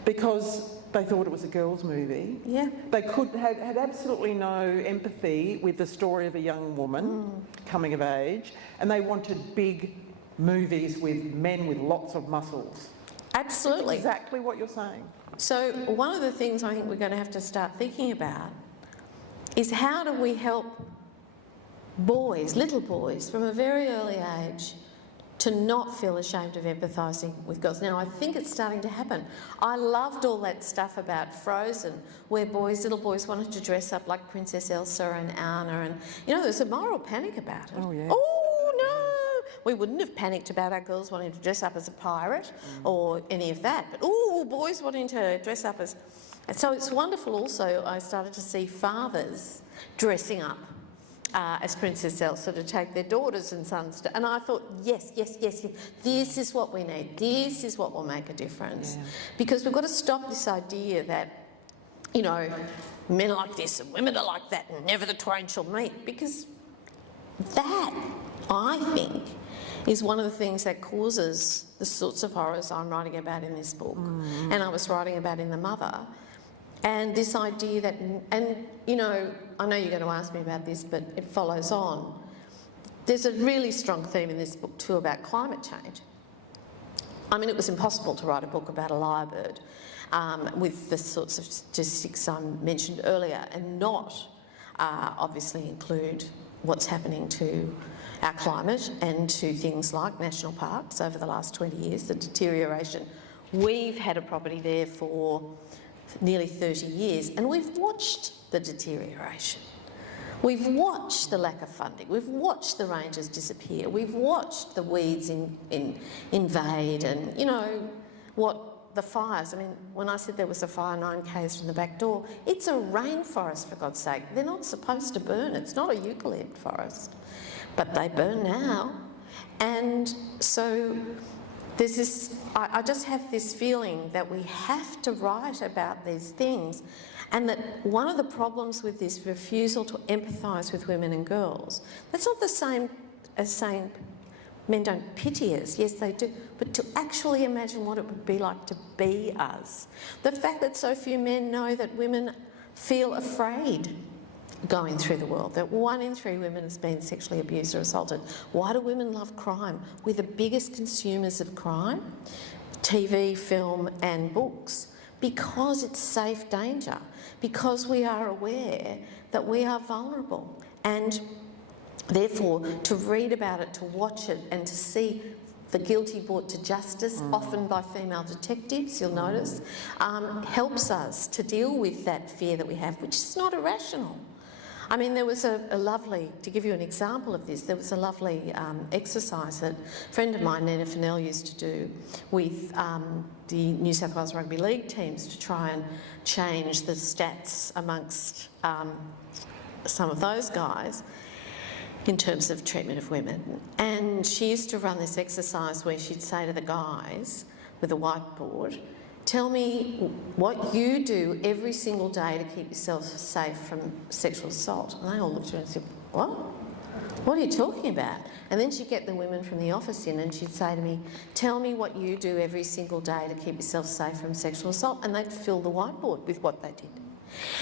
because they thought it was a girls' movie. Yeah. They had absolutely no empathy with the story of a young woman coming of age, and they wanted big movies with men with lots of muscles. Absolutely. That's exactly what you're saying. So one of the things I think we're going to have to start thinking about is how do we help boys, little boys, from a very early age to not feel ashamed of empathising with girls. Now, I think it's starting to happen. I loved all that stuff about Frozen, where little boys wanted to dress up like Princess Elsa and Anna, and, there's a moral panic about it. Oh, yeah. Oh, no! We wouldn't have panicked about our girls wanting to dress up as a pirate or any of that, but, boys wanting to dress up as... And so it's wonderful also, I started to see fathers dressing up as Princess Elsa to take their daughters and sons to, and I thought, yes, this is what we need. This is what will make a difference. Yeah. Because we've got to stop this idea that, men are like this and women are like that and never the twain shall meet, because that, I think, is one of the things that causes the sorts of horrors I'm writing about in this book and I was writing about in The Mother. And this idea that, I know you're going to ask me about this, but it follows on. There's a really strong theme in this book too about climate change. I mean, it was impossible to write a book about a lyrebird with the sorts of statistics I mentioned earlier and not obviously include what's happening to our climate and to things like national parks over the last 20 years, the deterioration. We've had a property there for nearly 30 years and we've watched the deterioration. We've watched the lack of funding, we've watched the ranges disappear, we've watched the weeds invade and, what the fires, I mean, when I said there was a fire 9 k's from the back door, it's a rainforest for God's sake. They're not supposed to burn, it's not a eucalypt forest, but they burn now. And so there's this, I just have this feeling that we have to write about these things, and that one of the problems with this refusal to empathise with women and girls, that's not the same as saying men don't pity us. Yes, they do, but to actually imagine what it would be like to be us. The fact that so few men know that women feel afraid going through the world, that 1 in 3 women has been sexually abused or assaulted. Why do women love crime? We're the biggest consumers of crime, TV, film and books, because it's safe danger, because we are aware that we are vulnerable. And therefore, to read about it, to watch it and to see the guilty brought to justice, often by female detectives, you'll notice, helps us to deal with that fear that we have, which is not irrational. I mean, there was a lovely, to give you an example of this, there was a lovely exercise that a friend of mine, Nina Fennell, used to do with the New South Wales Rugby League teams to try and change the stats amongst some of those guys in terms of treatment of women. And she used to run this exercise where she'd say to the guys with a whiteboard, tell me what you do every single day to keep yourself safe from sexual assault. And they all looked at her and said, what? What are you talking about? And then she'd get the women from the office in and she'd say to me, tell me what you do every single day to keep yourself safe from sexual assault. And they'd fill the whiteboard with what they did.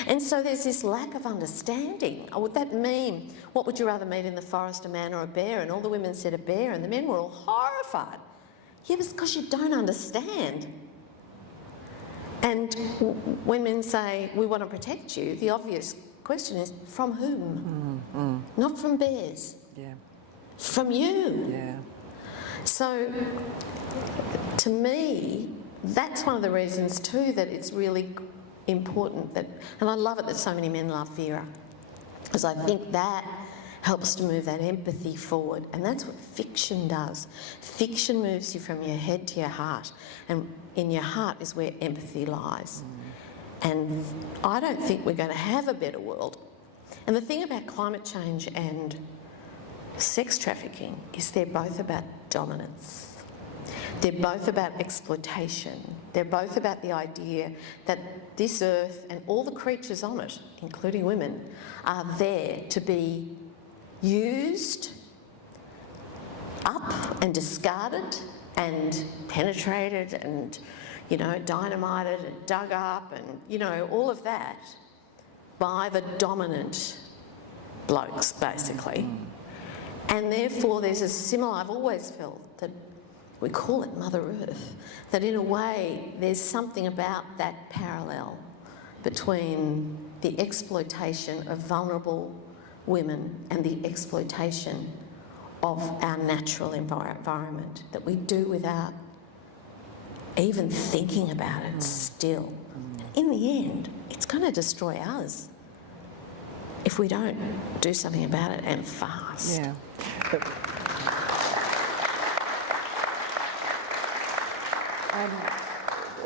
And so there's this lack of understanding. Oh, would that mean, what would you rather meet in the forest, a man or a bear? And all the women said a bear, and the men were all horrified. Yeah, but it's because you don't understand. And when men say, we want to protect you, the obvious question is, from whom? Not from bears. Yeah. From you. Yeah. So, to me, that's one of the reasons too that it's really important that, and I love it that so many men love Vera, because I think that helps to move that empathy forward, and that's what fiction does. Fiction moves you from your head to your heart, and in your heart is where empathy lies. And I don't think we're going to have a better world. And the thing about climate change and sex trafficking is they're both about dominance. They're both about exploitation. They're both about the idea that this earth and all the creatures on it, including women, are there to be used up and discarded and penetrated and, you know, dynamited and dug up and, you know, all of that by the dominant blokes, basically. And therefore there's a similar, I've always felt that we call it Mother Earth, that in a way there's something about that parallel between the exploitation of vulnerable women and the exploitation of our natural environment that we do without even thinking about it still. In the end, it's going to destroy us if we don't do something about it, and fast. Yeah. But,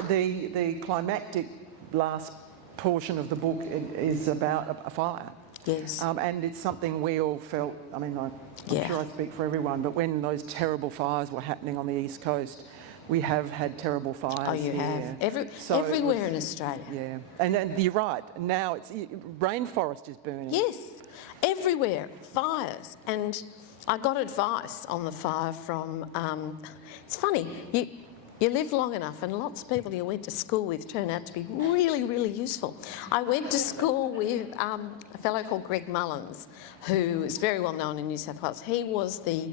the climactic last portion of the book is about a fire. Yes. And it's something we all felt, I mean, I'm sure I speak for everyone, but when those terrible fires were happening on the East Coast, we have had terrible fires. Oh, you here. have. Everywhere in Australia. Yeah. And you're right, now rainforest is burning. Yes, everywhere, fires. And I got advice on the fire from, it's funny, you live long enough and lots of people you went to school with turn out to be really, really useful. I went to school with a fellow called Greg Mullins, who is very well known in New South Wales. He was the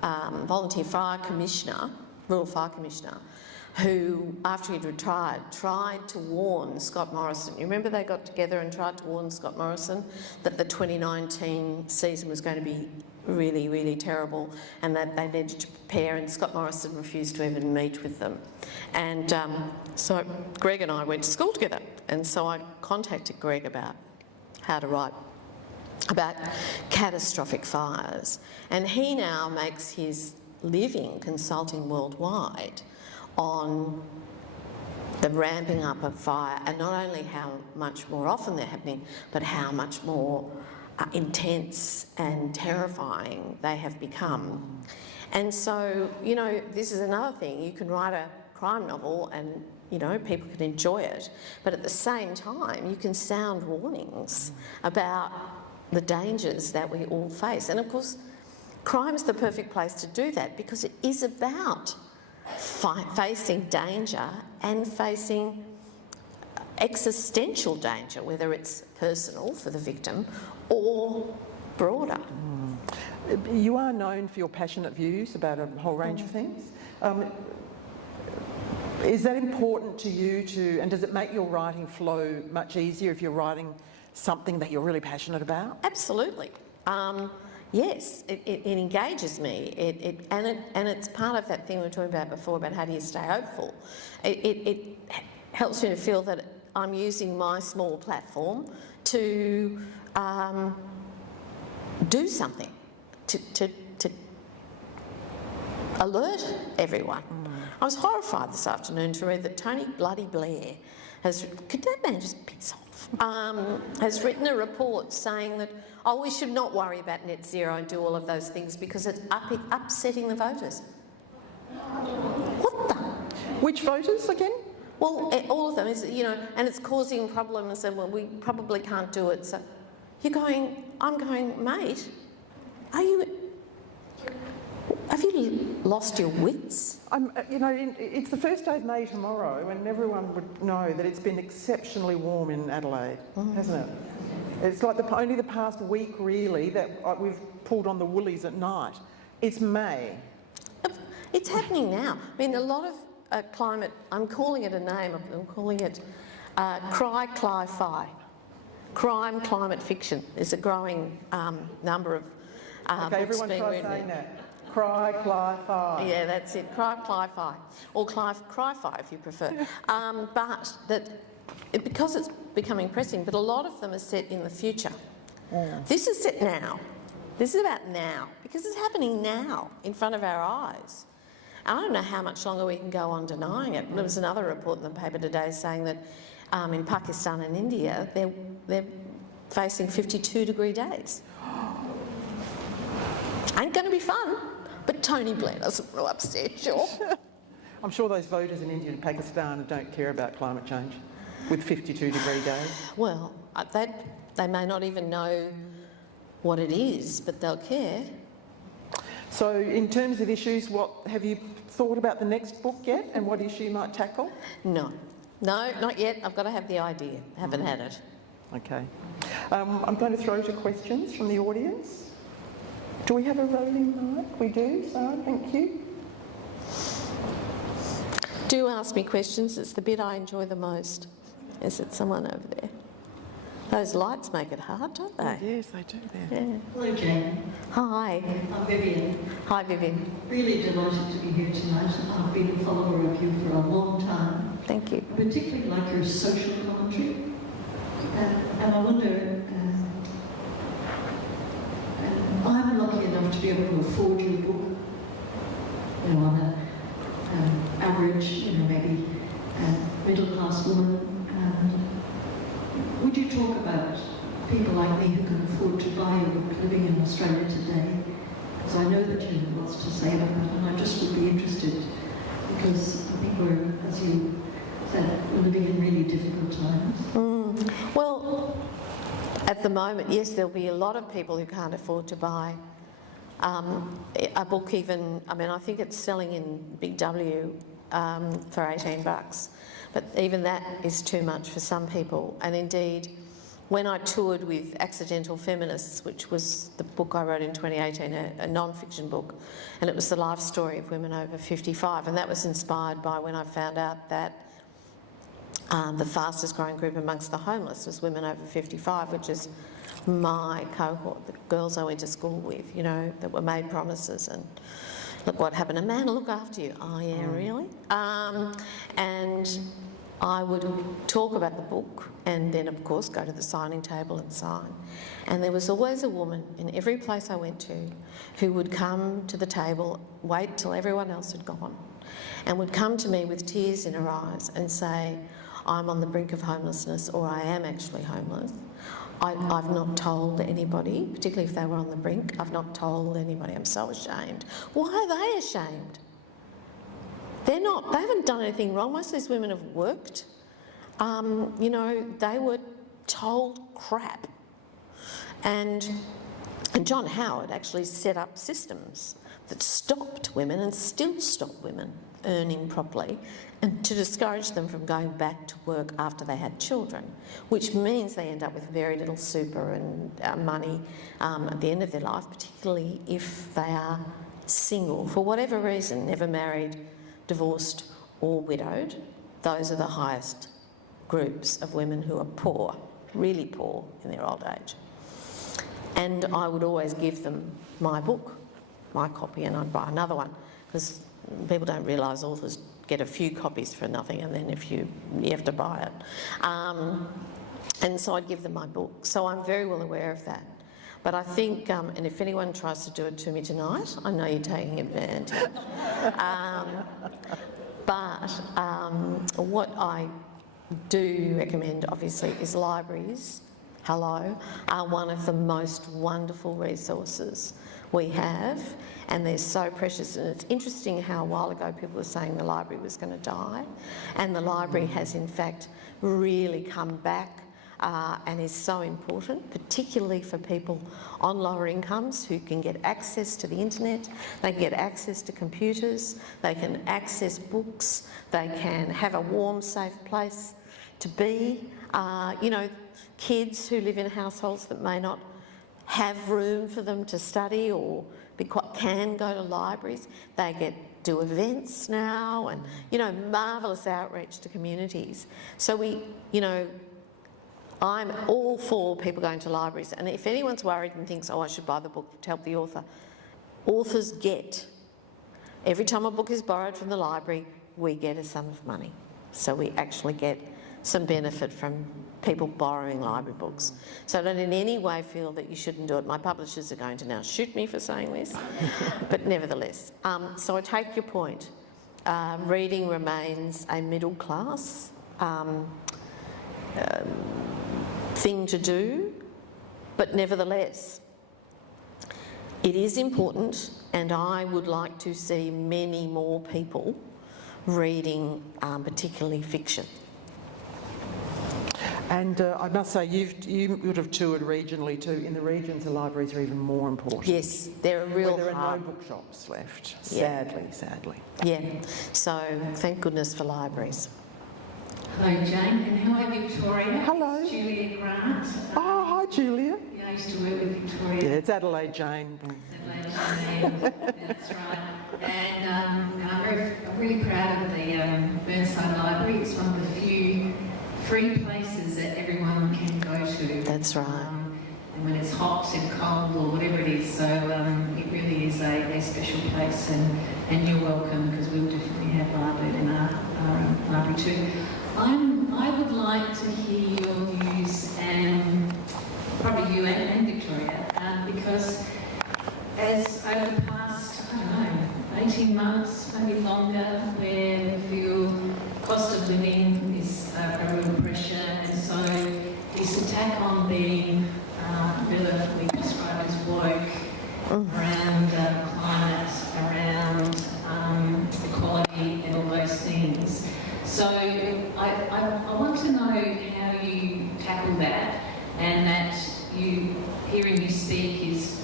volunteer fire commissioner, rural fire commissioner, who, after he'd retired, tried to warn Scott Morrison. You remember they got together and tried to warn Scott Morrison that the 2019 season was going to be really, really terrible and that they needed to prepare, and Scott Morrison refused to even meet with them. And so Greg and I went to school together, and so I contacted Greg about how to write about catastrophic fires. And he now makes his living consulting worldwide on the ramping up of fire, and not only how much more often they're happening, but how much more intense and terrifying they have become. And so, you know, this is another thing. You can write a crime novel and, you know, people can enjoy it, but at the same time you can sound warnings about the dangers that we all face. And of course, crime is the perfect place to do that, because it is about facing danger and facing existential danger, whether it's personal for the victim or broader. You are known for your passionate views about a whole range of things. Is that important to you and does it make your writing flow much easier if you're writing something that you're really passionate about? Absolutely. Yes, it engages me, and it's part of that thing we were talking about before about how do you stay hopeful. It helps me to feel that I'm using my small platform to do something, to alert everyone. I was horrified this afternoon to read that Tony bloody Blair could that man just piss off, has written a report saying that, we should not worry about net zero and do all of those things because it's upsetting the voters. What the? Which voters again? Well, all of them, and it's causing problems and we probably can't do it. So I'm going, mate, have you lost your wits? It's the first day of May tomorrow, and everyone would know that it's been exceptionally warm in Adelaide, hasn't it? It's like only the past week, really, that we've pulled on the woolies at night. It's May. It's happening now. I mean, a lot of climate, I'm calling it a name, I'm calling it cry-cli-fi. Crime climate fiction is a growing number of okay, everyone try saying that. Cry-cli-fi. Yeah, that's it, cry-cli-fi. Or cry-fi if you prefer. But because it's becoming pressing, but a lot of them are set in the future. This is set now. This is about now, because it's happening now in front of our eyes. I don't know how much longer we can go on denying it. There was another report in the paper today saying that in Pakistan and India, they're facing 52-degree days. Ain't going to be fun, but Tony Blair doesn't want to upset, sure. I'm sure those voters in India and Pakistan don't care about climate change with 52-degree days. Well, they may not even know what it is, but they'll care. So in terms of issues, have you thought about the next book yet and what issue you might tackle? No, not yet. I've got to have the idea. Haven't had it. Okay. I'm going to throw to questions from the audience. Do we have a roving mic? We do, Sarah, thank you. Do ask me questions. It's the bit I enjoy the most. Is it someone over there? Those lights make it hard, don't they? Yes, they do. Yeah. Hello, Jane. Hi. I'm Vivian. Hi, Vivian. Really delighted to be here tonight. I've been a follower of you for a long time. Thank you. I particularly like your social commentary. And I wonder, I'm lucky enough to be able to afford your book. I'm an average, maybe middle-class woman. Would you talk about people like me who can afford to buy a book living in Australia today? Because I know that you have lots to say about that, and I just would be interested, because I think we're, as you said, we're living in really difficult times. Well, at the moment, yes, there'll be a lot of people who can't afford to buy a book even, I think it's selling in Big W for $18. But even that is too much for some people. And indeed, when I toured with Accidental Feminists, which was the book I wrote in 2018, a non-fiction book, and it was the life story of women over 55, and that was inspired by when I found out that the fastest growing group amongst the homeless was women over 55, which is my cohort, the girls I went to school with, that were made promises and look what happened, a man will look after you. Oh yeah, really? And I would talk about the book and then of course go to the signing table and sign. And there was always a woman in every place I went to who would come to the table, wait till everyone else had gone, and would come to me with tears in her eyes and say, I'm on the brink of homelessness, or I am actually homeless. I've not told anybody, particularly if they were on the brink, I've not told anybody. I'm so ashamed. Why are they ashamed? They haven't done anything wrong. Most of these women have worked. They were told crap. And And John Howard actually set up systems that stopped women and still stop women earning properly, and to discourage them from going back to work after they had children, which means they end up with very little super and money at the end of their life, particularly if they are single for whatever reason, never married, divorced or widowed. Those are the highest groups of women who are poor, really poor in their old age. And I would always give them my book, my copy, and I'd buy another one, because people don't realise authors get a few copies for nothing, and then if you have to buy it. And so I'd give them my book. So I'm very well aware of that. But I think, and if anyone tries to do it to me tonight, I know you're taking advantage. What I do recommend, obviously, is libraries, hello, are one of the most wonderful resources we have, and they're so precious. And it's interesting how a while ago people were saying the library was going to die, and the library has in fact really come back and is so important, particularly for people on lower incomes who can get access to the internet, they can get access to computers, they can access books, they can have a warm, safe place to be. You know, kids who live in households that may not have room for them to study or can go to libraries, they do events now, and, you know, marvellous outreach to communities. So I'm all for people going to libraries, and if anyone's worried and thinks, oh, I should buy the book to help the author, authors get, every time a book is borrowed from the library, we get a sum of money. So we actually get some benefit from people borrowing library books. So I don't in any way feel that you shouldn't do it. My publishers are going to now shoot me for saying this, but nevertheless. So I take your point. Reading remains a middle class thing to do, but nevertheless, it is important, and I would like to see many more people reading, particularly fiction. And I must say, you would have toured regionally too. In the regions, the libraries are even more important. Yes, they're a real where there are hub. no bookshops left, Yeah. sadly. Yeah, so thank goodness for libraries. Hello, Jane, and hello, Victoria. Hello. It's Julia Grant. Oh, hi, Julia. Yeah, I used to work with Victoria. Yeah, it's Adelaide Jane. That's right. And I'm really proud of the Burnside Library. It's one of the few free places that everyone can go to. That's right. And when it's hot and cold or whatever it is, so it really is a special place, and you're welcome, because we'll definitely have Lyrebird in our library too. I would like to hear your views, and probably you and Victoria, because as over the past, 18 months, maybe longer, where we feel cost of living is a real pressure, and so this attack on being relatively described as woke around climate, around equality and all those things. So I want to know how you tackle that, and that hearing you speak is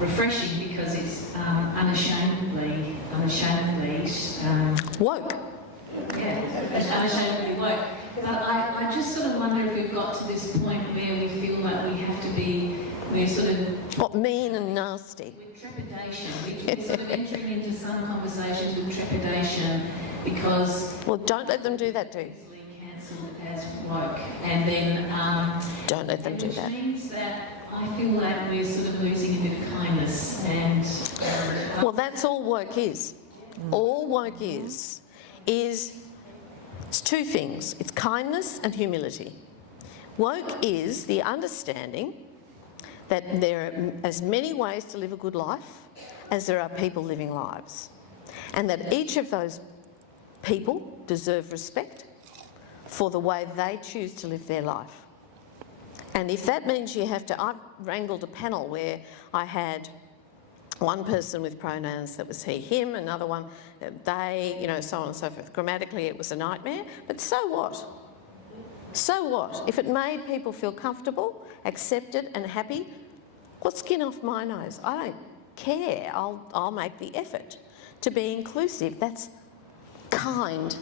refreshing, because it's unashamedly Woke. yeah, unashamedly woke. But I just sort of wonder if we've got to this point where we feel like we have to be, we're sort of... What, mean and nasty? With trepidation. We're sort of entering into some conversations with trepidation, because... Well, don't let them do that, do. ...cancelled as woke. And then... Don't let them do that. Which means that I feel like we're sort of losing a bit of kindness, and... Well, that's all woke is. All woke is it's two things. It's kindness and humility. Woke is the understanding that there are as many ways to live a good life as there are people living lives, and that each of those people deserve respect for the way they choose to live their life. And if that means you have to... I've wrangled a panel where I had one person with pronouns that was he, him, another one they, so on and so forth. Grammatically it was a nightmare, but so what? So what? If it made people feel comfortable, accepted and happy, what's skin off my nose? I don't care. I'll make the effort to be inclusive. That's kind.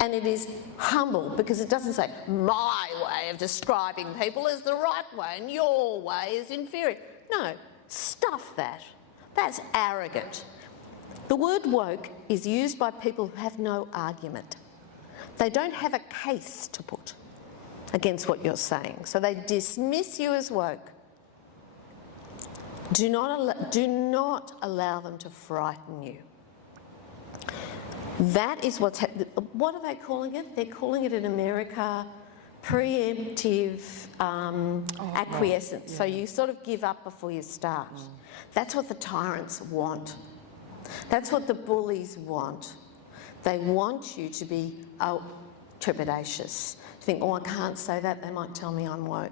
And it is humble, because it doesn't say, my way of describing people is the right way and your way is inferior. No, stuff that. That's arrogant. The word woke is used by people who have no argument. They don't have a case to put against what you're saying, so they dismiss you as woke. Do not allow them to frighten you. That is what's happening. What are they calling it? They're calling it in America preemptive acquiescence. Yeah. So you sort of give up before you start. That's what the tyrants want. That's what the bullies want. They want you to be trepidatious. To think, oh, I can't say that, they might tell me I'm woke.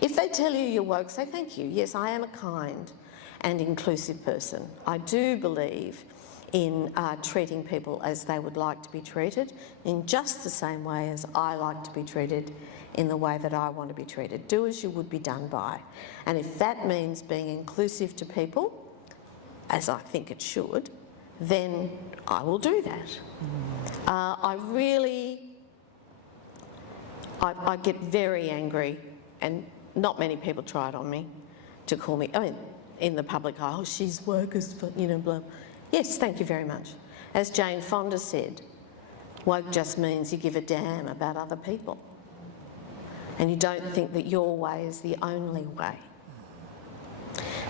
If they tell you you're woke, say thank you. Yes, I am a kind and inclusive person. I do believe in treating people as they would like to be treated, in just the same way as I like to be treated in the way that I want to be treated. Do as you would be done by. And if that means being inclusive to people, as I think it should, then I will do that. I get very angry, and not many people try it on me, to call me, I mean, in the public eye, oh, she's woke as, blah. Yes, thank you very much. As Jane Fonda said, woke just means you give a damn about other people. And you don't think that your way is the only way.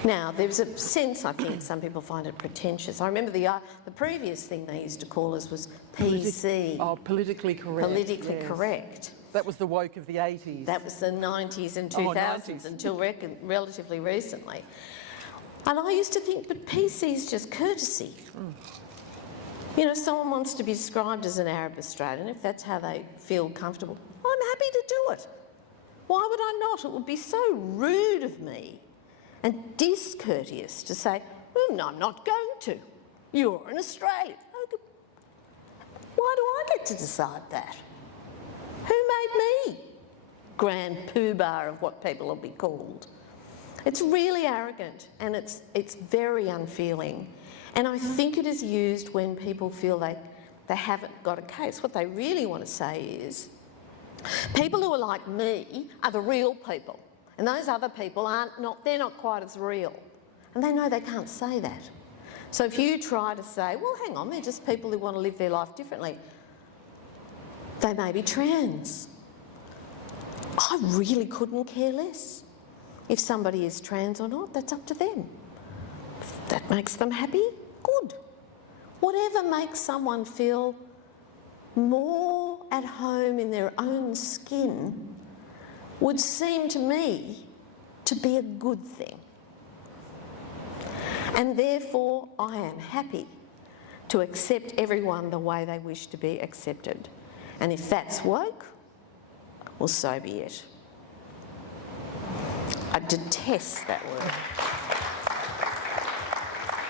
Now, there's a sense, I think, some people find it pretentious. I remember the previous thing they used to call us was PC. Politically correct. Politically yes. correct. That was the woke of the 80s. That was the 90s and 2000s until relatively recently. And I used to think, but PC is just courtesy. You know, someone wants to be described as an Arab Australian, if that's how they feel comfortable, I'm happy to do it. Why would I not? It would be so rude of me and discourteous to say, well, no, I'm not going to. You're an Australian. Why do I get to decide that? Who made me grand poobah of what people will be called? It's really arrogant, and it's very unfeeling. And I think it is used when people feel they haven't got a case. What they really want to say is, people who are like me are the real people, and those other people they're not quite as real. And they know they can't say that. So if you try to say, well, hang on, they're just people who want to live their life differently. They may be trans. I really couldn't care less. If somebody is trans or not, that's up to them. If that makes them happy, good. Whatever makes someone feel more at home in their own skin would seem to me to be a good thing. And therefore, I am happy to accept everyone the way they wish to be accepted. And if that's woke, well, so be it. I detest that word.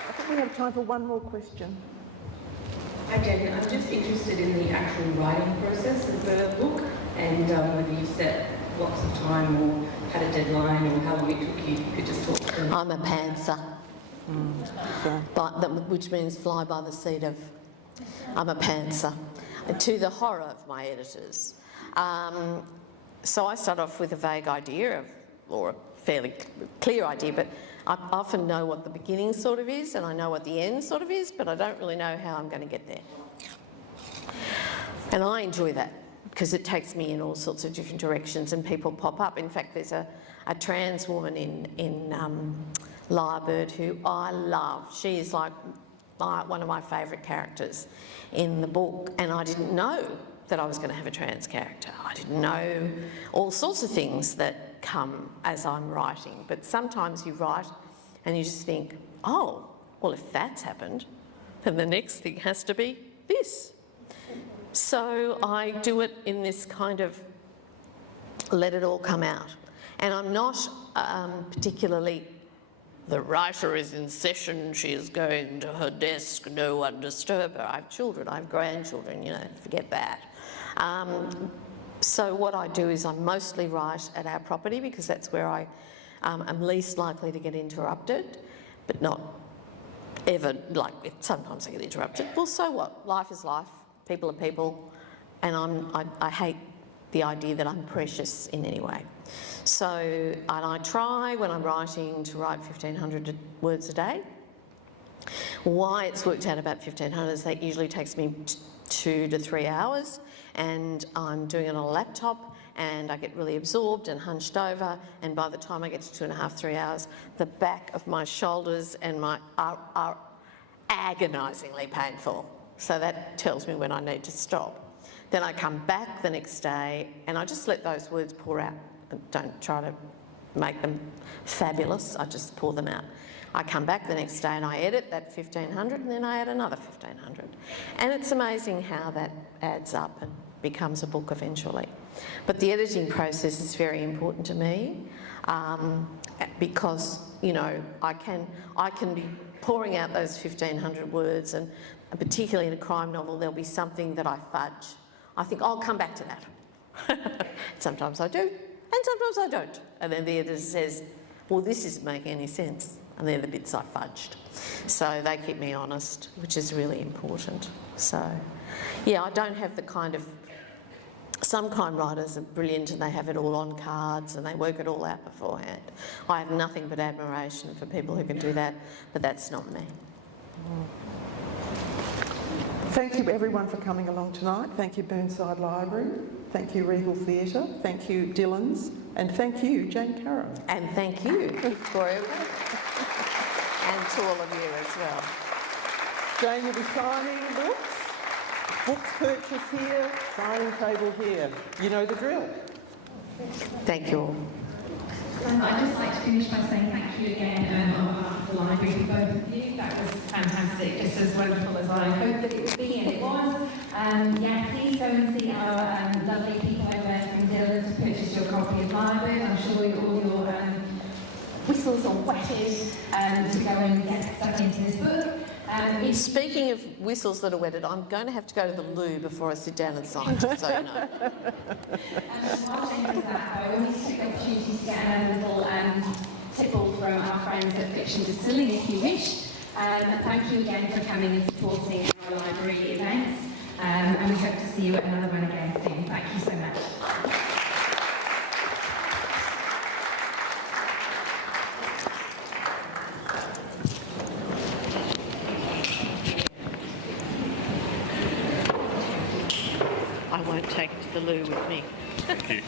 I think we have time for one more question. Hi, Jen. I'm just interested in the actual writing process of the book, and whether you set blocks of time or had a deadline or how long it took you. You could just talk to me. I'm a pantser, which means fly by the seat of. I'm a pantser, to the horror of my editors. So I start off with a vague idea or a fairly clear idea, but I often know what the beginning sort of is and I know what the end sort of is, but I don't really know how I'm going to get there. And I enjoy that because it takes me in all sorts of different directions and people pop up. In fact, there's a trans woman in Lyrebird who I love. She is like one of my favourite characters in the book, and I didn't know that I was going to have a trans character. I didn't know all sorts of things that come as I'm writing, but sometimes you write and you just think, oh, well, if that's happened, then the next thing has to be this. So I do it in this kind of let it all come out. And I'm not particularly, the writer is in session, she is going to her desk, no one disturb her. I have children, I have grandchildren, you know, forget that. So what I do is I mostly write at our property because that's where I am least likely to get interrupted, but not ever, like sometimes I get interrupted. Well, so what? Life is life, people are people, and I hate the idea that I'm precious in any way. So, and I try when I'm writing to write 1,500 words a day. Why it's worked out about 1,500 is that usually takes me 2 to 3 hours, and I'm doing it on a laptop, and I get really absorbed and hunched over, and by the time I get to 2.5, 3 hours, the back of my shoulders and are agonisingly painful. So that tells me when I need to stop. Then I come back the next day and I just let those words pour out. Don't try to make them fabulous, I just pour them out. I come back the next day and I edit that 1,500 and then I add another 1,500. And it's amazing how that adds up and becomes a book eventually. But the editing process is very important to me because, you know, I can be pouring out those 1,500 words, and particularly in a crime novel there'll be something that I fudge. I think I'll come back to that. Sometimes I do, and sometimes I don't. And then the editor says, well, this isn't making any sense. And they're the bits I fudged. So they keep me honest, which is really important. So, yeah, I don't have the kind of... Some crime writers are brilliant and they have it all on cards and they work it all out beforehand. I have nothing but admiration for people who can do that, but that's not me. Thank you everyone for coming along tonight. Thank you Burnside Library. Thank you Regal Theatre. Thank you Dylan's. And thank you Jane Caro. And thank you Victoria and to all of you as well. Jane will be signing books. Books purchase here, signing table here. You know the drill. Thank you all. I'd just like to finish by saying thank you again on behalf of the library for both of you. That was fantastic, just as wonderful as I hoped that it would be, and it was. Yeah, please go and see our lovely people over from Dylan to purchase your copy of Lyrebird. I'm sure all your whistles are wetted to go and get stuck into this book. Speaking of whistles that are wetted, I'm going to have to go to the loo before I sit down and sign, just so you know. While Jane does that, I always take the opportunity to get a little tipple from our friends at Fiction Distilling, if you wish. Thank you again for coming and supporting our library events, and we hope to see you at another one again soon. Thank you so much. I won't take it to the loo with me. Thank you.